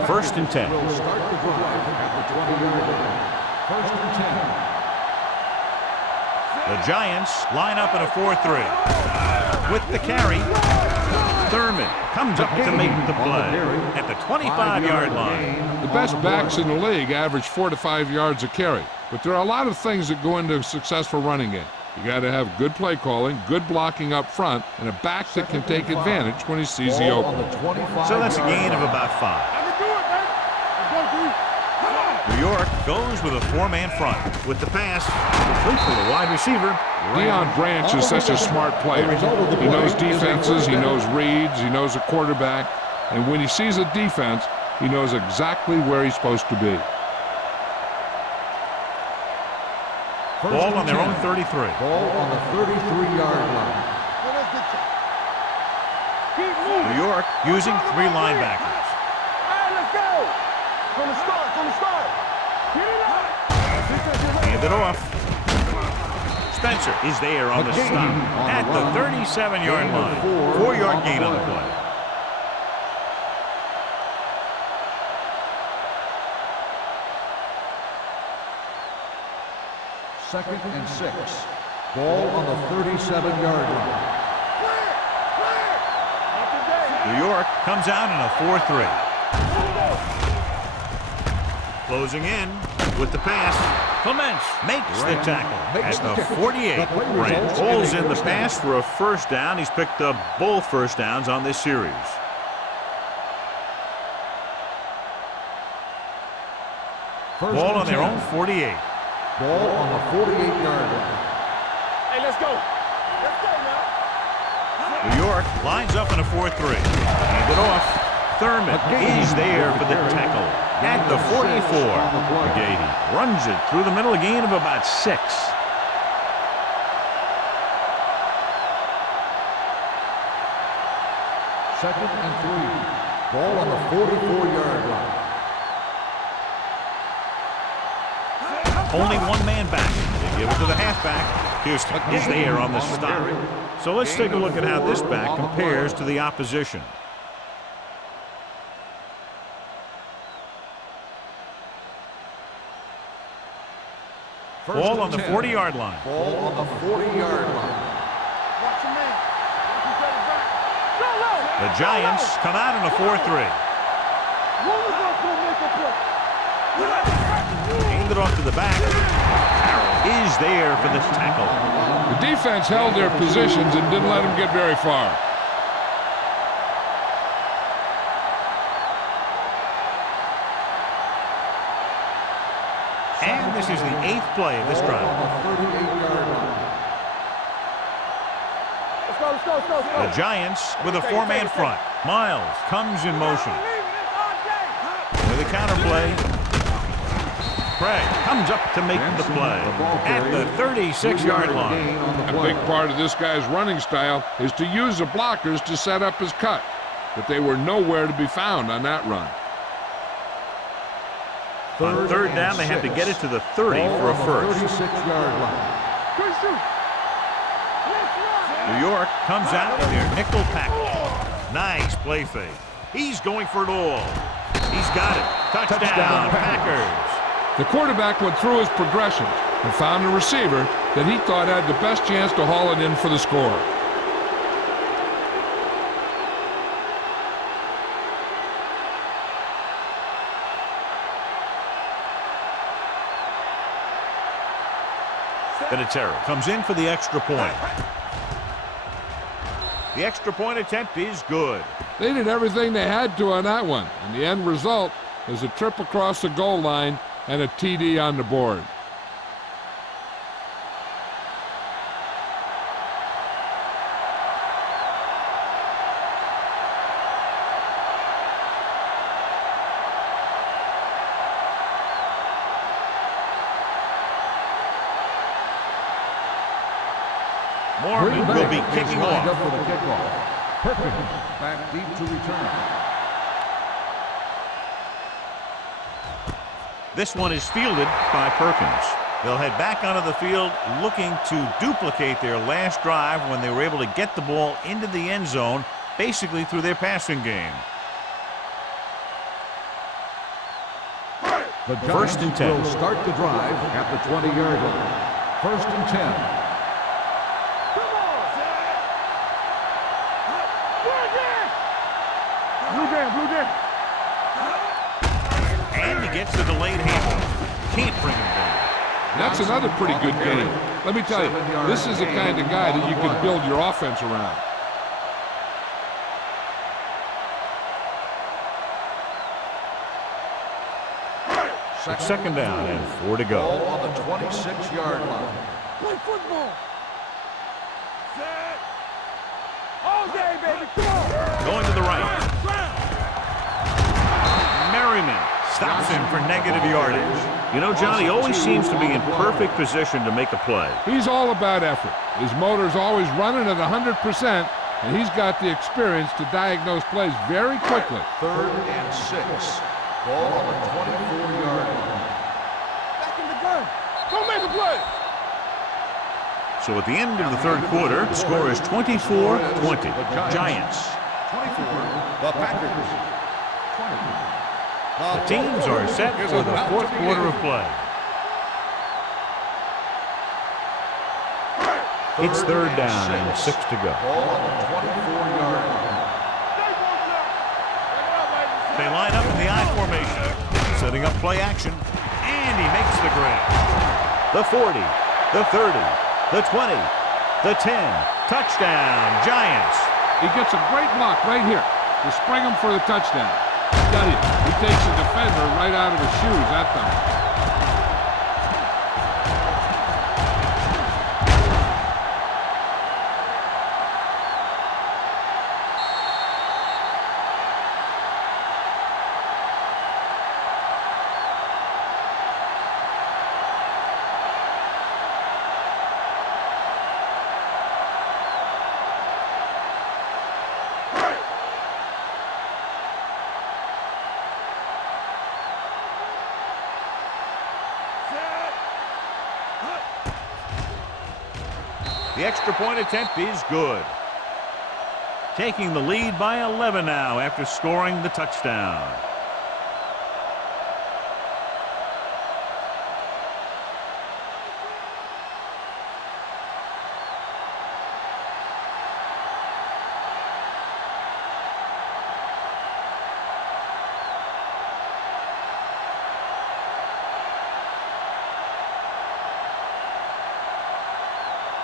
First and 10. Will start the drive at the 20-yard line. First and 10. The Giants line up in a 4-3. With the carry, Thurman comes up to make the play at the 25-yard line. The best backs in the league average 4 to 5 yards a carry, but there are a lot of things that go into a successful running game. You got to have good play calling, good blocking up front, and a back that can take advantage when he sees the opening. So that's a gain of about 5. New York goes with a 4-man front. With the pass, complete for the wide receiver. Deion Branch is such a smart player. He knows defenses, he knows reads, he knows a quarterback, and when he sees a defense, he knows exactly where he's supposed to be. Ball on their own 33. Ball on the 33-yard line. New York using 3 linebackers. Let's go! From the start, from the start! Hand it off. Spencer is there on the stop at the 37-yard line. 4-yard gain on the play. Second and 6. Ball on the 37-yard line. New York comes out in a 4-3. Closing in with the pass. Clements makes the tackle at the 48. Branch pulls in the pass for a first down. He's picked up both first downs on this series. Ball on their own 48. Ball on the 48-yard line. Hey, let's go. Let's go now. New York lines up in a 4-3. Hand it off. Thurman is there for the tackle at the 44. McGahee runs it through the middle, a gain of about 6. Second and 3. Ball on the 44-yard line. Only 1 man back. They give it to the halfback. Houston is there on the stop. So let's take a look at how this back compares to the opposition. Ball on the 40-yard line. Ball on the 40-yard line. Watch your man. The Giants come out in a 4-3. One of us will make a play. Hand it off to the back. Carroll is there for the tackle. The defense held their positions and didn't let them get very far. And this is the 8th play of this drive. On the 38-yard line. The Giants with a 4-man front. Miles comes in motion. With a counter play. Craig comes up to make the play at the 36-yard line. A big part of this guy's running style is to use the blockers to set up his cut, but they were nowhere to be found on that run. On 3rd down, they have to get it to the 30 for a first. 36-yard line. New York comes out in their nickel package. Nice play fake. He's going for it all. He's got it. Touchdown, Packers. The quarterback went through his progressions and found a receiver that he thought had the best chance to haul it in for the score. Vinatieri comes in for the extra point. The extra point attempt is good. They did everything they had to on that one, and the end result is a trip across the goal line and a TD on the board. Mormon will be kicking off. Up for the kickoff. Perkins back deep to return. This one is fielded by Perkins. They'll head back onto the field looking to duplicate their last drive when they were able to get the ball into the end zone, basically through their passing game. The First and 10. will start the drive at the 20-yard line. First and 10. And he gets the delayed handoff. Can't bring him down. That's another pretty good game. Let me tell you, this is the kind of guy that you can build your offense around. Second down and 4 to go. Ball on the 26-yard line. Play football. Set. All day, baby. Come on. Going to the right. Merriman stops him for negative yardage. You know, John, he always seems to be in perfect position to make a play. He's all about effort. His motor's always running at 100%, and he's got the experience to diagnose plays very quickly. 3rd and 6. Ball on the 24-yard line. Back in the gun. Go make a play. So at the end of the third quarter, the score is 24-20. Giants. 24. The Packers. 20. The teams are set for the fourth quarter of play. It's third down and 6 to go. Ball on the 24-yard line. They line up in the I formation, setting up play action, and he makes the grab. The 40, the 30, the 20, the 10. Touchdown, Giants. He gets a great block right here to spring him for the touchdown. I tell you, he takes the defender right out of his shoes that time. The extra point attempt is good. Taking the lead by 11 now after scoring the touchdown.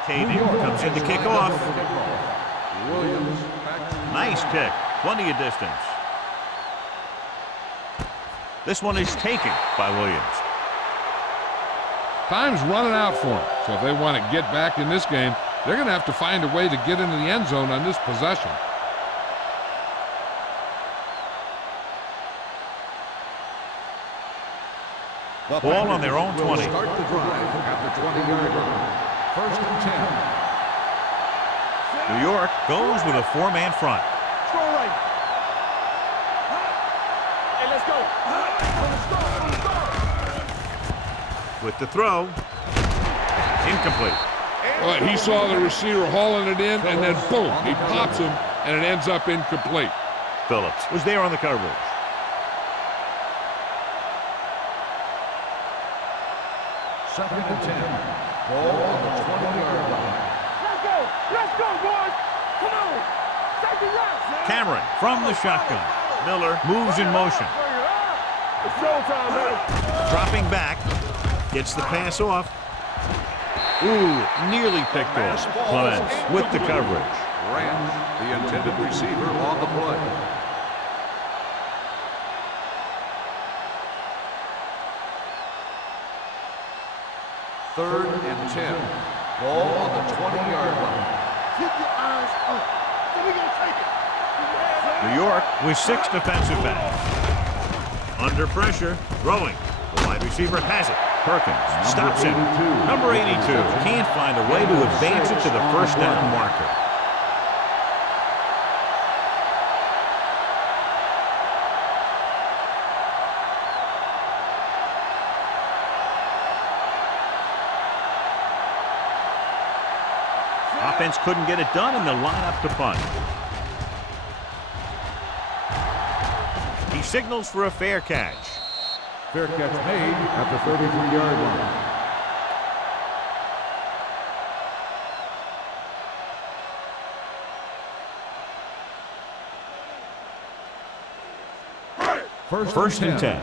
Caving comes in to kick off. Williams. Nice kick. Plenty of distance. This one is taken by Williams. Time's running out for him. So if they want to get back in this game, they're going to have to find a way to get into the end zone on this possession. Ball on their own 20. Start the drive at the 20-yard line. First and 10. New York goes with a four-man front. Throw right. Hey, let's go. With the throw. Incomplete. Well, he saw the receiver hauling it in, and then boom, he pops him, and it ends up incomplete. Phillips was there on the coverage. Second and 10. Ball on the 20-yard line. Let's go, boys. Come on. Take it right. Cameron from the shotgun. Miller moves in motion. It's showtime, baby. Dropping back. Gets the pass off. Ooh, nearly picked off. Clemens with the coverage. Rand, the intended receiver, on the play. Third and 10. Ball on the 20-yard line. Keep your eyes up. So we gonna take it. New York with 6 defensive backs. Under pressure, throwing. The wide receiver has it. Perkins stops him. Number 82 can't find a way to advance it to the first down marker. Offense couldn't get it done, and they'll line up to punt. He signals for a fair catch. Fair catch made at the 33-yard line. First and 10.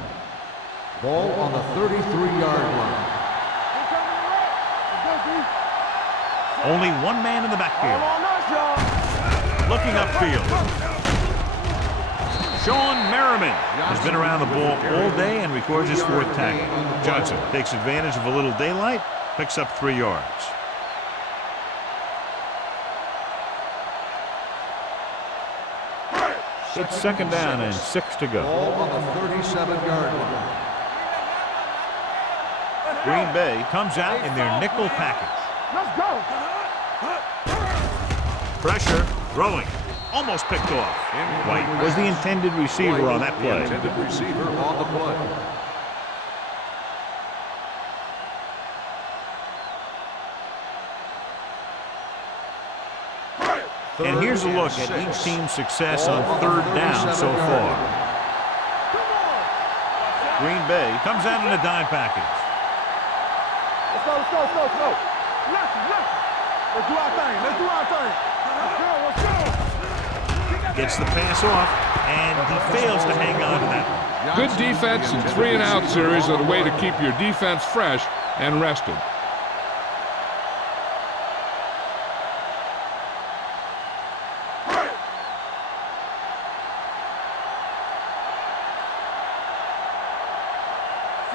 Ball on the 33-yard line. Only one man in the backfield. Looking upfield. Sean Merriman has been around the ball all day and records his 4th tackle. Johnson takes advantage of a little daylight, picks up 3 yards. It's second down and 6 to go. Ball on the 37-yard line. Green Bay comes out in their nickel package. Let's go. Pressure, throwing, almost picked off. White was the intended receiver on that play. The intended receiver on the play. And here's a look at each team's success on 3rd down so far. Green Bay comes out in a dime package. Let's go. Let's do our thing. Gets the pass off, and he fails to hang on to that one. Good defense and 3-and-out series are the way to keep your defense fresh and rested.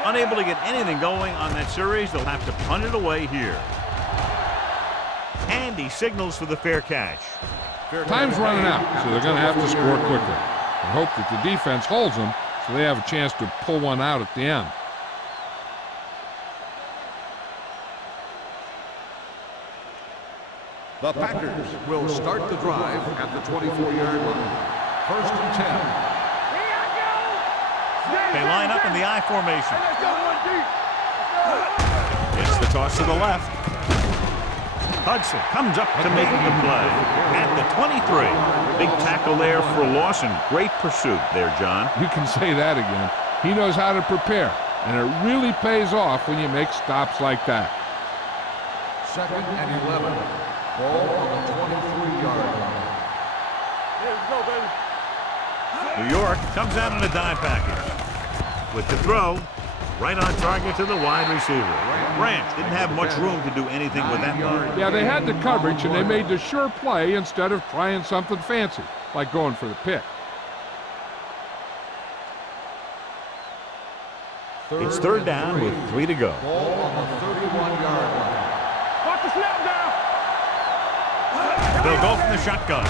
Unable to get anything going on that series, they'll have to punt it away here. And he signals for the fair catch. Time's running out, so they're going to have to score quickly and hope that the defense holds them so they have a chance to pull one out at the end. The Packers will start the drive at the 24-yard line. First and 10. They line up in the I formation. It's the toss to the left. Hudson comes up to make the play at the 23. Big tackle there for loss and great pursuit there, John. You can say that again. He knows how to prepare, and it really pays off when you make stops like that. Second and 11. Ball on the 23-yard line. Let's go, baby. New York comes out in a dime package. With the throw, right on target to the wide receiver. Branch didn't have much room to do anything with that one. Yeah, they had the coverage, and they made the sure play instead of trying something fancy, like going for the pick. It's 3rd down with 3 to go. Ball on the 31-yard line. Watch the snap down. They'll go from the shotgun.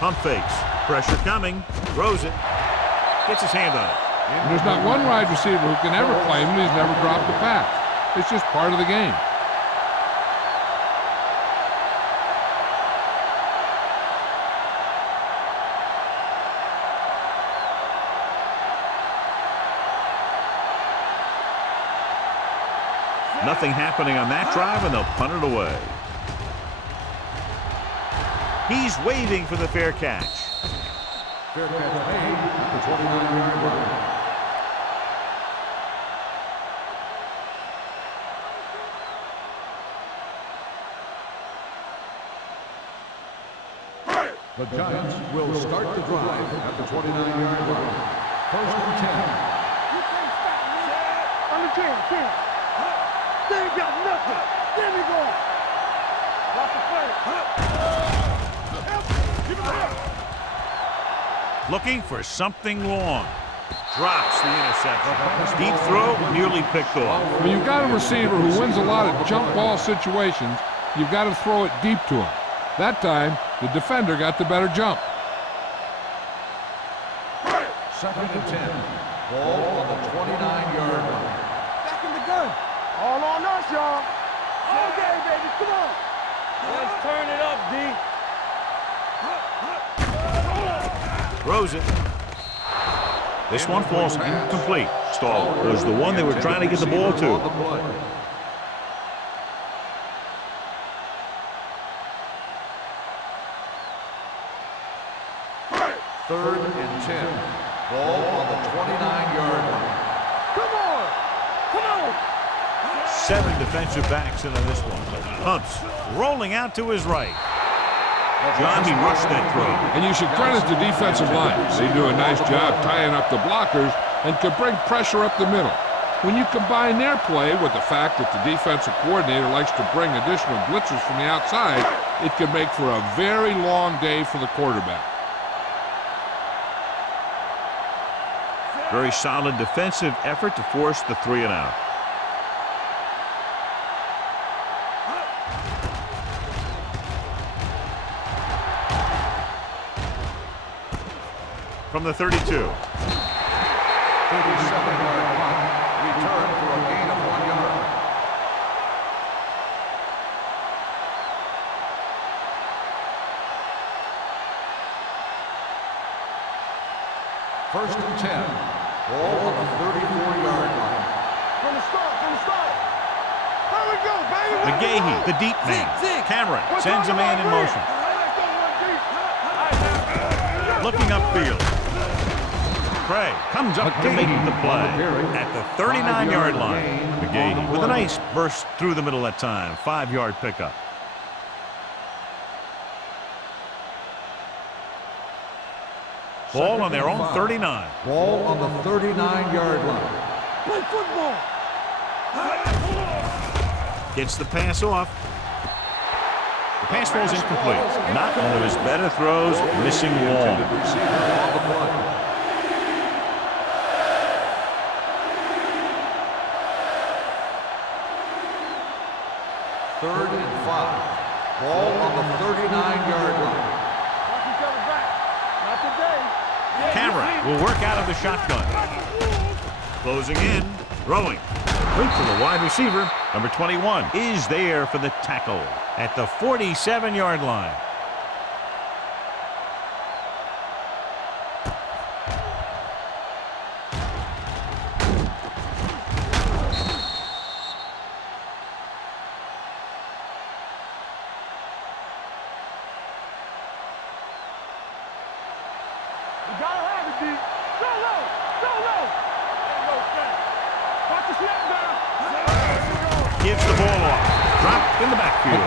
Pump fakes. Pressure coming. Throws it. Gets his hand on it. And there's not one wide receiver who can ever claim he's never dropped a pass. It's just part of the game. Nothing happening on that drive, and they'll punt it away. He's waving for the fair catch. Fair catch made at the 29-yard line. The Giants will start the drive at the 29-yard line. First and 10. You can't stop me. On the 10. They ain't got nothing. Get me going. Watch the play. Give it up. Looking for something long. Drops the interception. Deep throw, nearly picked off. When you've got a receiver who wins a lot of jump ball situations, you've got to throw it deep to him. That time, the defender got the better jump. Second and 10. Ball on the 29-yard line. Back in the gun. All on us, y'all. All day, baby. Come on. Let's turn it up, D. Throws it. This one falls incomplete. Stall was the one they were trying to get the ball to. Third and 10. Ball on the 29-yard line. Come on. 7 defensive backs into this one. Pumps, rolling out to his right. John, he rushed that throw. And you should credit the defensive line. They do a nice job tying up the blockers and can bring pressure up the middle. When you combine their play with the fact that the defensive coordinator likes to bring additional blitzers from the outside, it can make for a very long day for the quarterback. Very solid defensive effort to force the 3 and out. From the 32. 37-yard punt. Return for a gain of 1 yard. First and 10. Ball on the 34-yard line. From the start. There we go, baby. McGahee, the deep man. Cameron sends a man in motion. Looking upfield. Craig comes up to make the play at the 39-yard line. McGahee with a nice burst through the middle that time. 5-yard pickup. Ball on their own 39. Ball on the 39-yard line. Play football. Gets the pass off. The pass falls incomplete. Not one of his better throws, missing long. Third and 5. Ball on the 39-yard line. Watch each other back. Not today. Cameron will work out of the shotgun. Closing in, throwing. Complete to the wide receiver. Number 21 is there for the tackle at the 47-yard line. You gotta have it, D. Go low. Ain't no thing. Watch the snap down. Gives the ball off. Dropped in the backfield.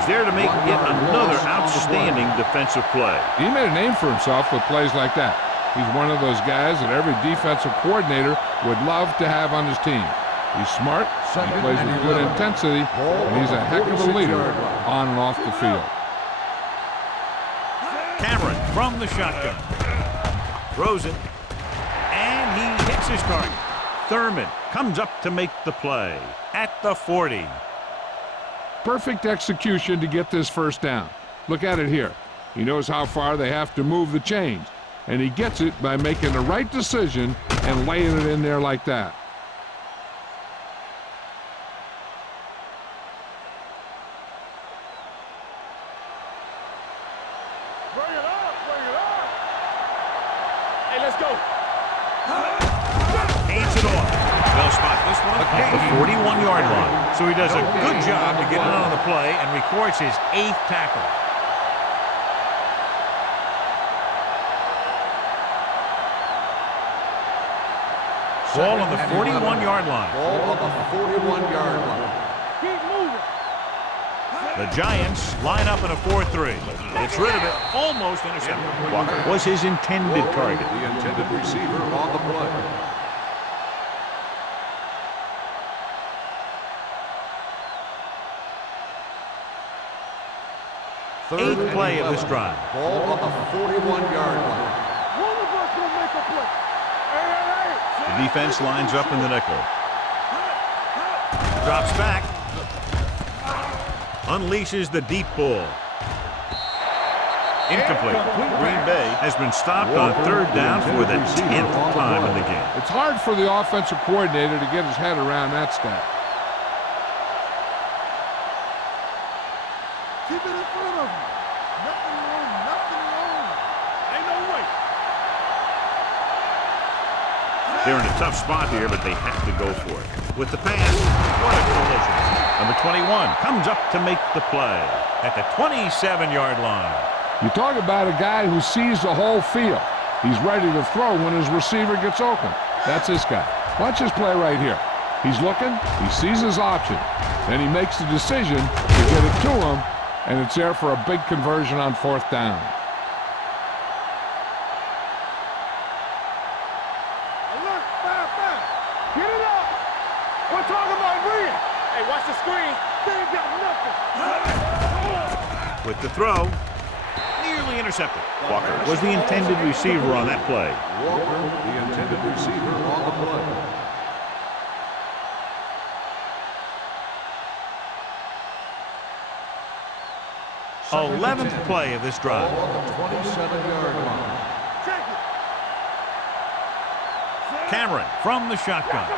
He's there to make yet another outstanding defensive play. He made a name for himself with plays like that. He's one of those guys that every defensive coordinator would love to have on his team. He's smart, he plays with good intensity, and he's a heck of a leader on and off the field. Cameron from the shotgun. Throws it. And he hits his target. Thurman comes up to make the play at the 40. Perfect execution to get this first down. Look at it here. He knows how far they have to move the chains, and he gets it by making the right decision and laying it in there like that. Bring it up. Hey, let's go. Hands it off. They'll spot this one at the 41-yard line. So he does a good job to get in on the play and records his 8th tackle. Ball on the 41-yard line. Ball on the 41-yard line. Keep moving. The Giants line up in a 4-3. It's rid of it, almost intercepted. Walker was his intended target. The intended receiver on the play. Eighth play of this drive. Ball on the 41-yard line. One of us will make a play. Hey. The defense lines up in the nickel. Drops back. Unleashes the deep ball. Incomplete. Green Bay has been stopped on third down for the 10th time in the game. It's hard for the offensive coordinator to get his head around that stat. Keep it in front of him. Nothing wrong, nothing wrong. Ain't no way. They're in a tough spot here, but they have to go for it. With the pass, what a collision. Number 21 comes up to make the play at the 27-yard line. You talk about a guy who sees the whole field. He's ready to throw when his receiver gets open. That's this guy. Watch his play right here. He's looking, he sees his option, then he makes the decision to get it to him, and it's there for a big conversion on fourth down. Alert, 5-5. Get it up. We're talking about green. Hey, watch the screen. They ain't got nothing. With the throw, nearly intercepted. Walker was the intended receiver on that play. Walker, the intended receiver on the play. Second 11th and 10. play of this drive. Ball on the 27-yard line. Take it. Cameron from the shotgun.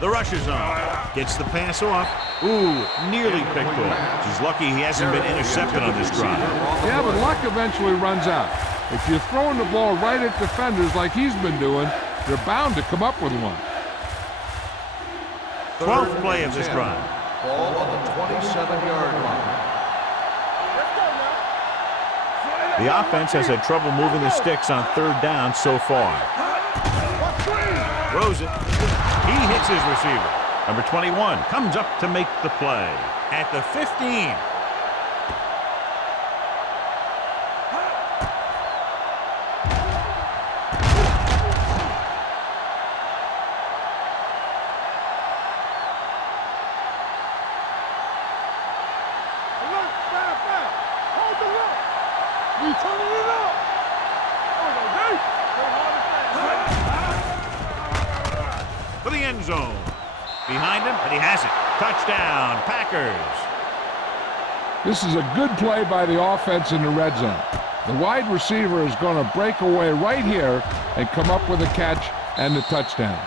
The rush is on. Gets the pass off. Ooh, nearly picked off. He's lucky he hasn't been intercepted on this drive. Yeah, but luck eventually runs out. If you're throwing the ball right at defenders like he's been doing, you're bound to come up with one. 12th play of this drive. Ball on the 27-yard line. The offense has had trouble moving the sticks on third down so far. Throws it. He hits his receiver. Number 21 comes up to make the play at the 15. Alert, 5-5. Hold the look. We turning it up. Oh, no, they For the end zone. Behind him, and he has it. Touchdown, Packers. This is a good play by the offense in the red zone. The wide receiver is going to break away right here and come up with a catch and the touchdown.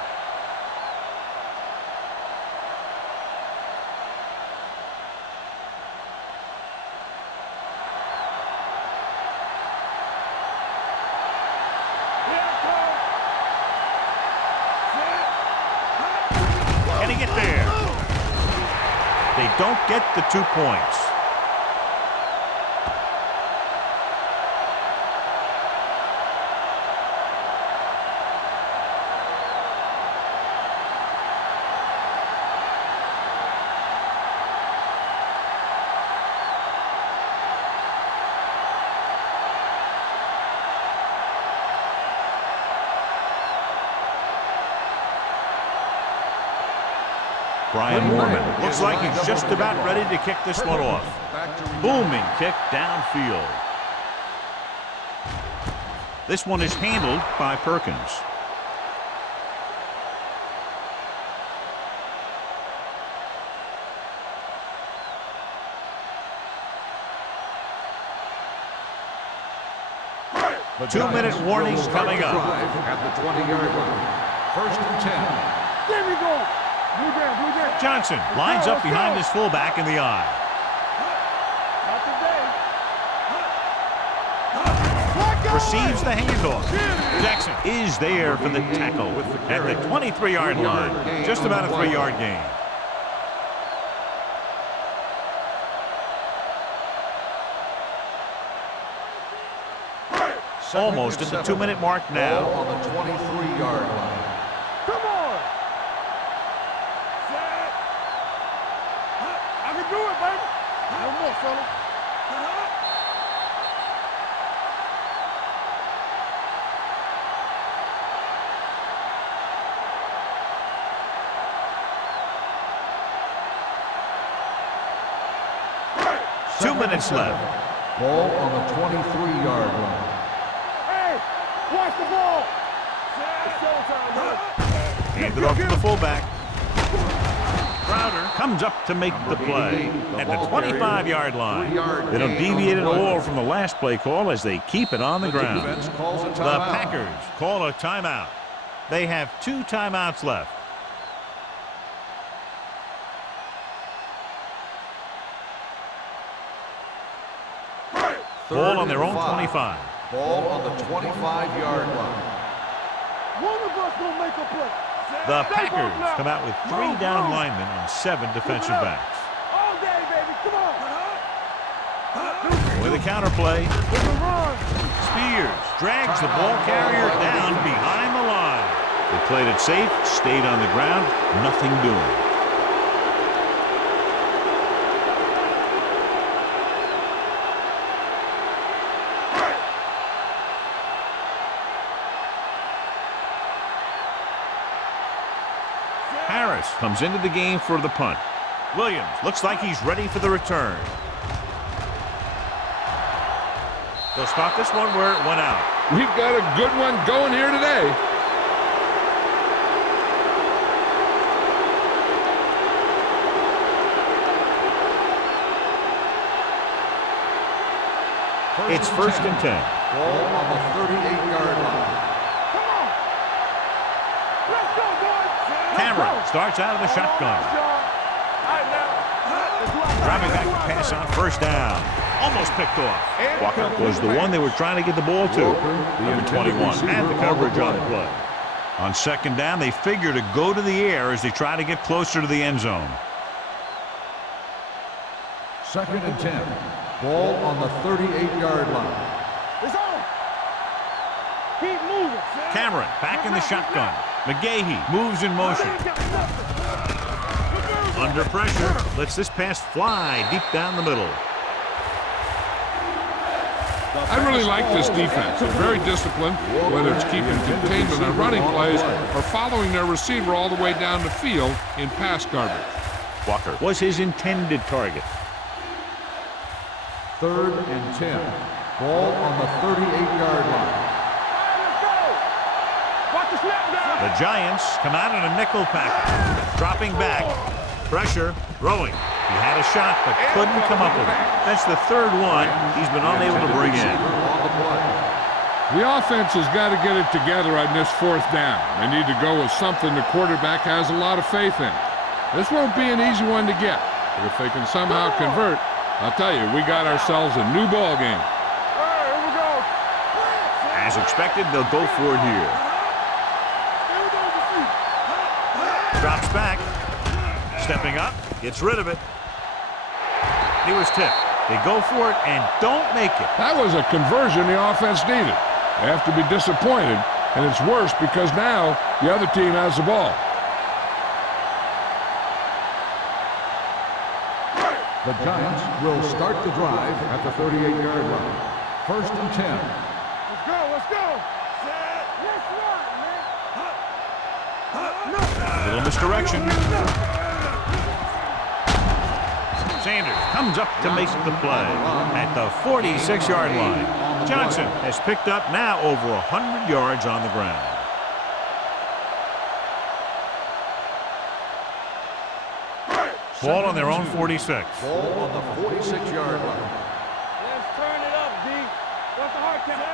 Can he get there? They don't get the 2 points. Brian Moorman looks like he's just about ready to kick this one off. Booming kick downfield. This one is handled by Perkins. The 2-minute warning will start coming the up. drive at the 20-yard line. First and 10. There we go. Blue down, blue down. Johnson lines up behind his fullback in the eye. Not today. Receives the handoff. Jackson is there for the tackle at the 23-yard line. Just about a 3-yard gain. Almost at the 2-minute mark now. Ball on the 23-yard line. Come on. I can fella. 2 minutes left. Ball on the 23-yard line. Hey, watch the ball. It's showtime, brother. Hand it off to the fullback. Crowder comes up to make the play at the 25-yard line. They don't deviate at all from the last play call as they keep it on the ground. Defense calls a The timeout. Packers call a timeout. They have 2 timeouts left. Ball on their own 25. Ball on the 25-yard line. One of us gonna make a play. The Packers come out with 3 down linemen and 7 defensive backs. All day, baby. Come on. With a counterplay, There's a run. Spears drags the ball carrier down behind the line. They played it safe, stayed on the ground, nothing doing. Harris comes into the game for the punt. Williams looks like he's ready for the return. They'll stop this one where it went out. We've got a good one going here today. It's first and 10. Ball on the 38-yard line. Come on. Let's go, boys. Cameron starts out of the shotgun. Driving back to pass on first down. Almost picked off. Walker was the one they were trying to get the ball to. Number 21 had the coverage on the play. On second down, they figure to go to the air as they try to get closer to the end zone. Second and 10. Ball on the 38-yard line. It's on. Keep moving. Cameron back in the shotgun. McGahee moves in motion. Under pressure, lets this pass fly deep down the middle. I really like this defense. They're very disciplined, whether it's keeping containment on running plays or following their receiver all the way down the field in pass coverage. Walker was his intended target. Third and 10. Ball on the 38-yard line. Let's go. Watch the snap down. The Giants come out in a nickel package. Dropping back. Pressure. Throwing. He had a shot but couldn't come up with it. That's the third one he's been unable to bring in. The offense has got to get it together on this fourth down. They need to go with something the quarterback has a lot of faith in. This won't be an easy one to get, but if they can somehow convert, I'll tell you, we got ourselves a new ball game. All right, here we go. As expected, they'll go for it here. Drops back. Stepping up. Gets rid of it. He was tipped. They go for it and don't make it. That was a conversion the offense needed. They have to be disappointed, and it's worse because now the other team has the ball. The Giants will start the drive at the 38-yard line. First and 10. Let's go. Let's go. Let's run, man. A little misdirection. Sanders comes up to make the play at the 46-yard line. Johnson has picked up now over 100 yards on the ground. Ball on their own 46. Ball on the 46-yard line. Let's turn it up, D. What's the hard count?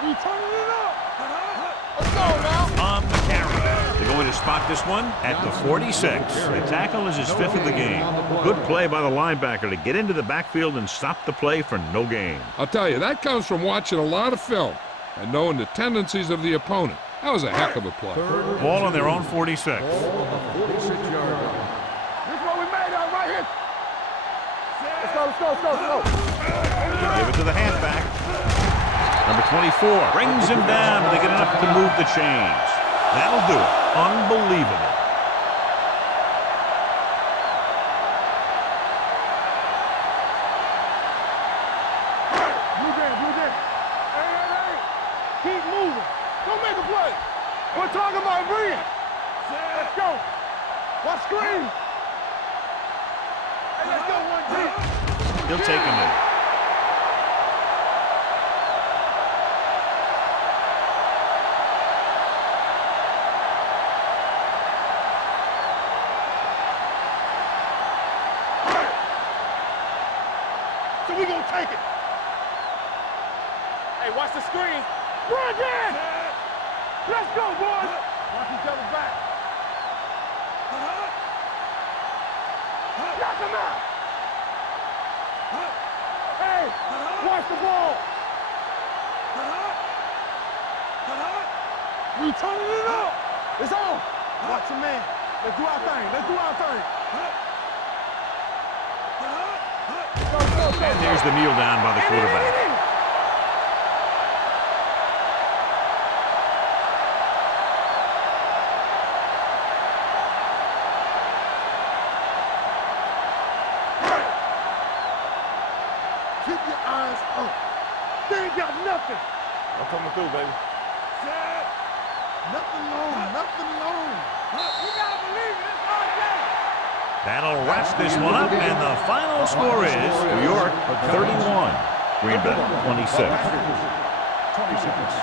We turning it up. Let's go now. On the carry. They're going to spot this one at the 46. The tackle is his 5th of the game. Good play by the linebacker to get into the backfield and stop the play for no gain. I'll tell you, that comes from watching a lot of film and knowing the tendencies of the opponent. That was a heck of a play. Ball on their own 46. Ball on the 46-yard line. This is what we made out right here. Let's go, let's go, let's go, let's go. They give it to the halfback. Number 24 brings him down, but they get enough to move the chains. That'll do it. Unbelievable. Watch screen. Hey, let's go one deep. He'll take a minute. So we gonna take it. Hey, watch the screen. Run again. Let's go, boys. Watch each other back. Knock him out. Hey, watch the ball. We turning it up. It's on. Watch your man. Let's do our thing. Let's do our thing. And there's the kneel down by the quarterback. Keep your eyes up. They ain't got nothing. I'm coming through, baby. Nothing long, nothing long. You gotta believe it. It's our game. That'll wrap this one up, and the final score is New York 31, Green Bay 26. 20 seconds.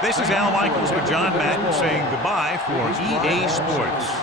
This is Al Michaels with John Madden saying goodbye for EA Sports.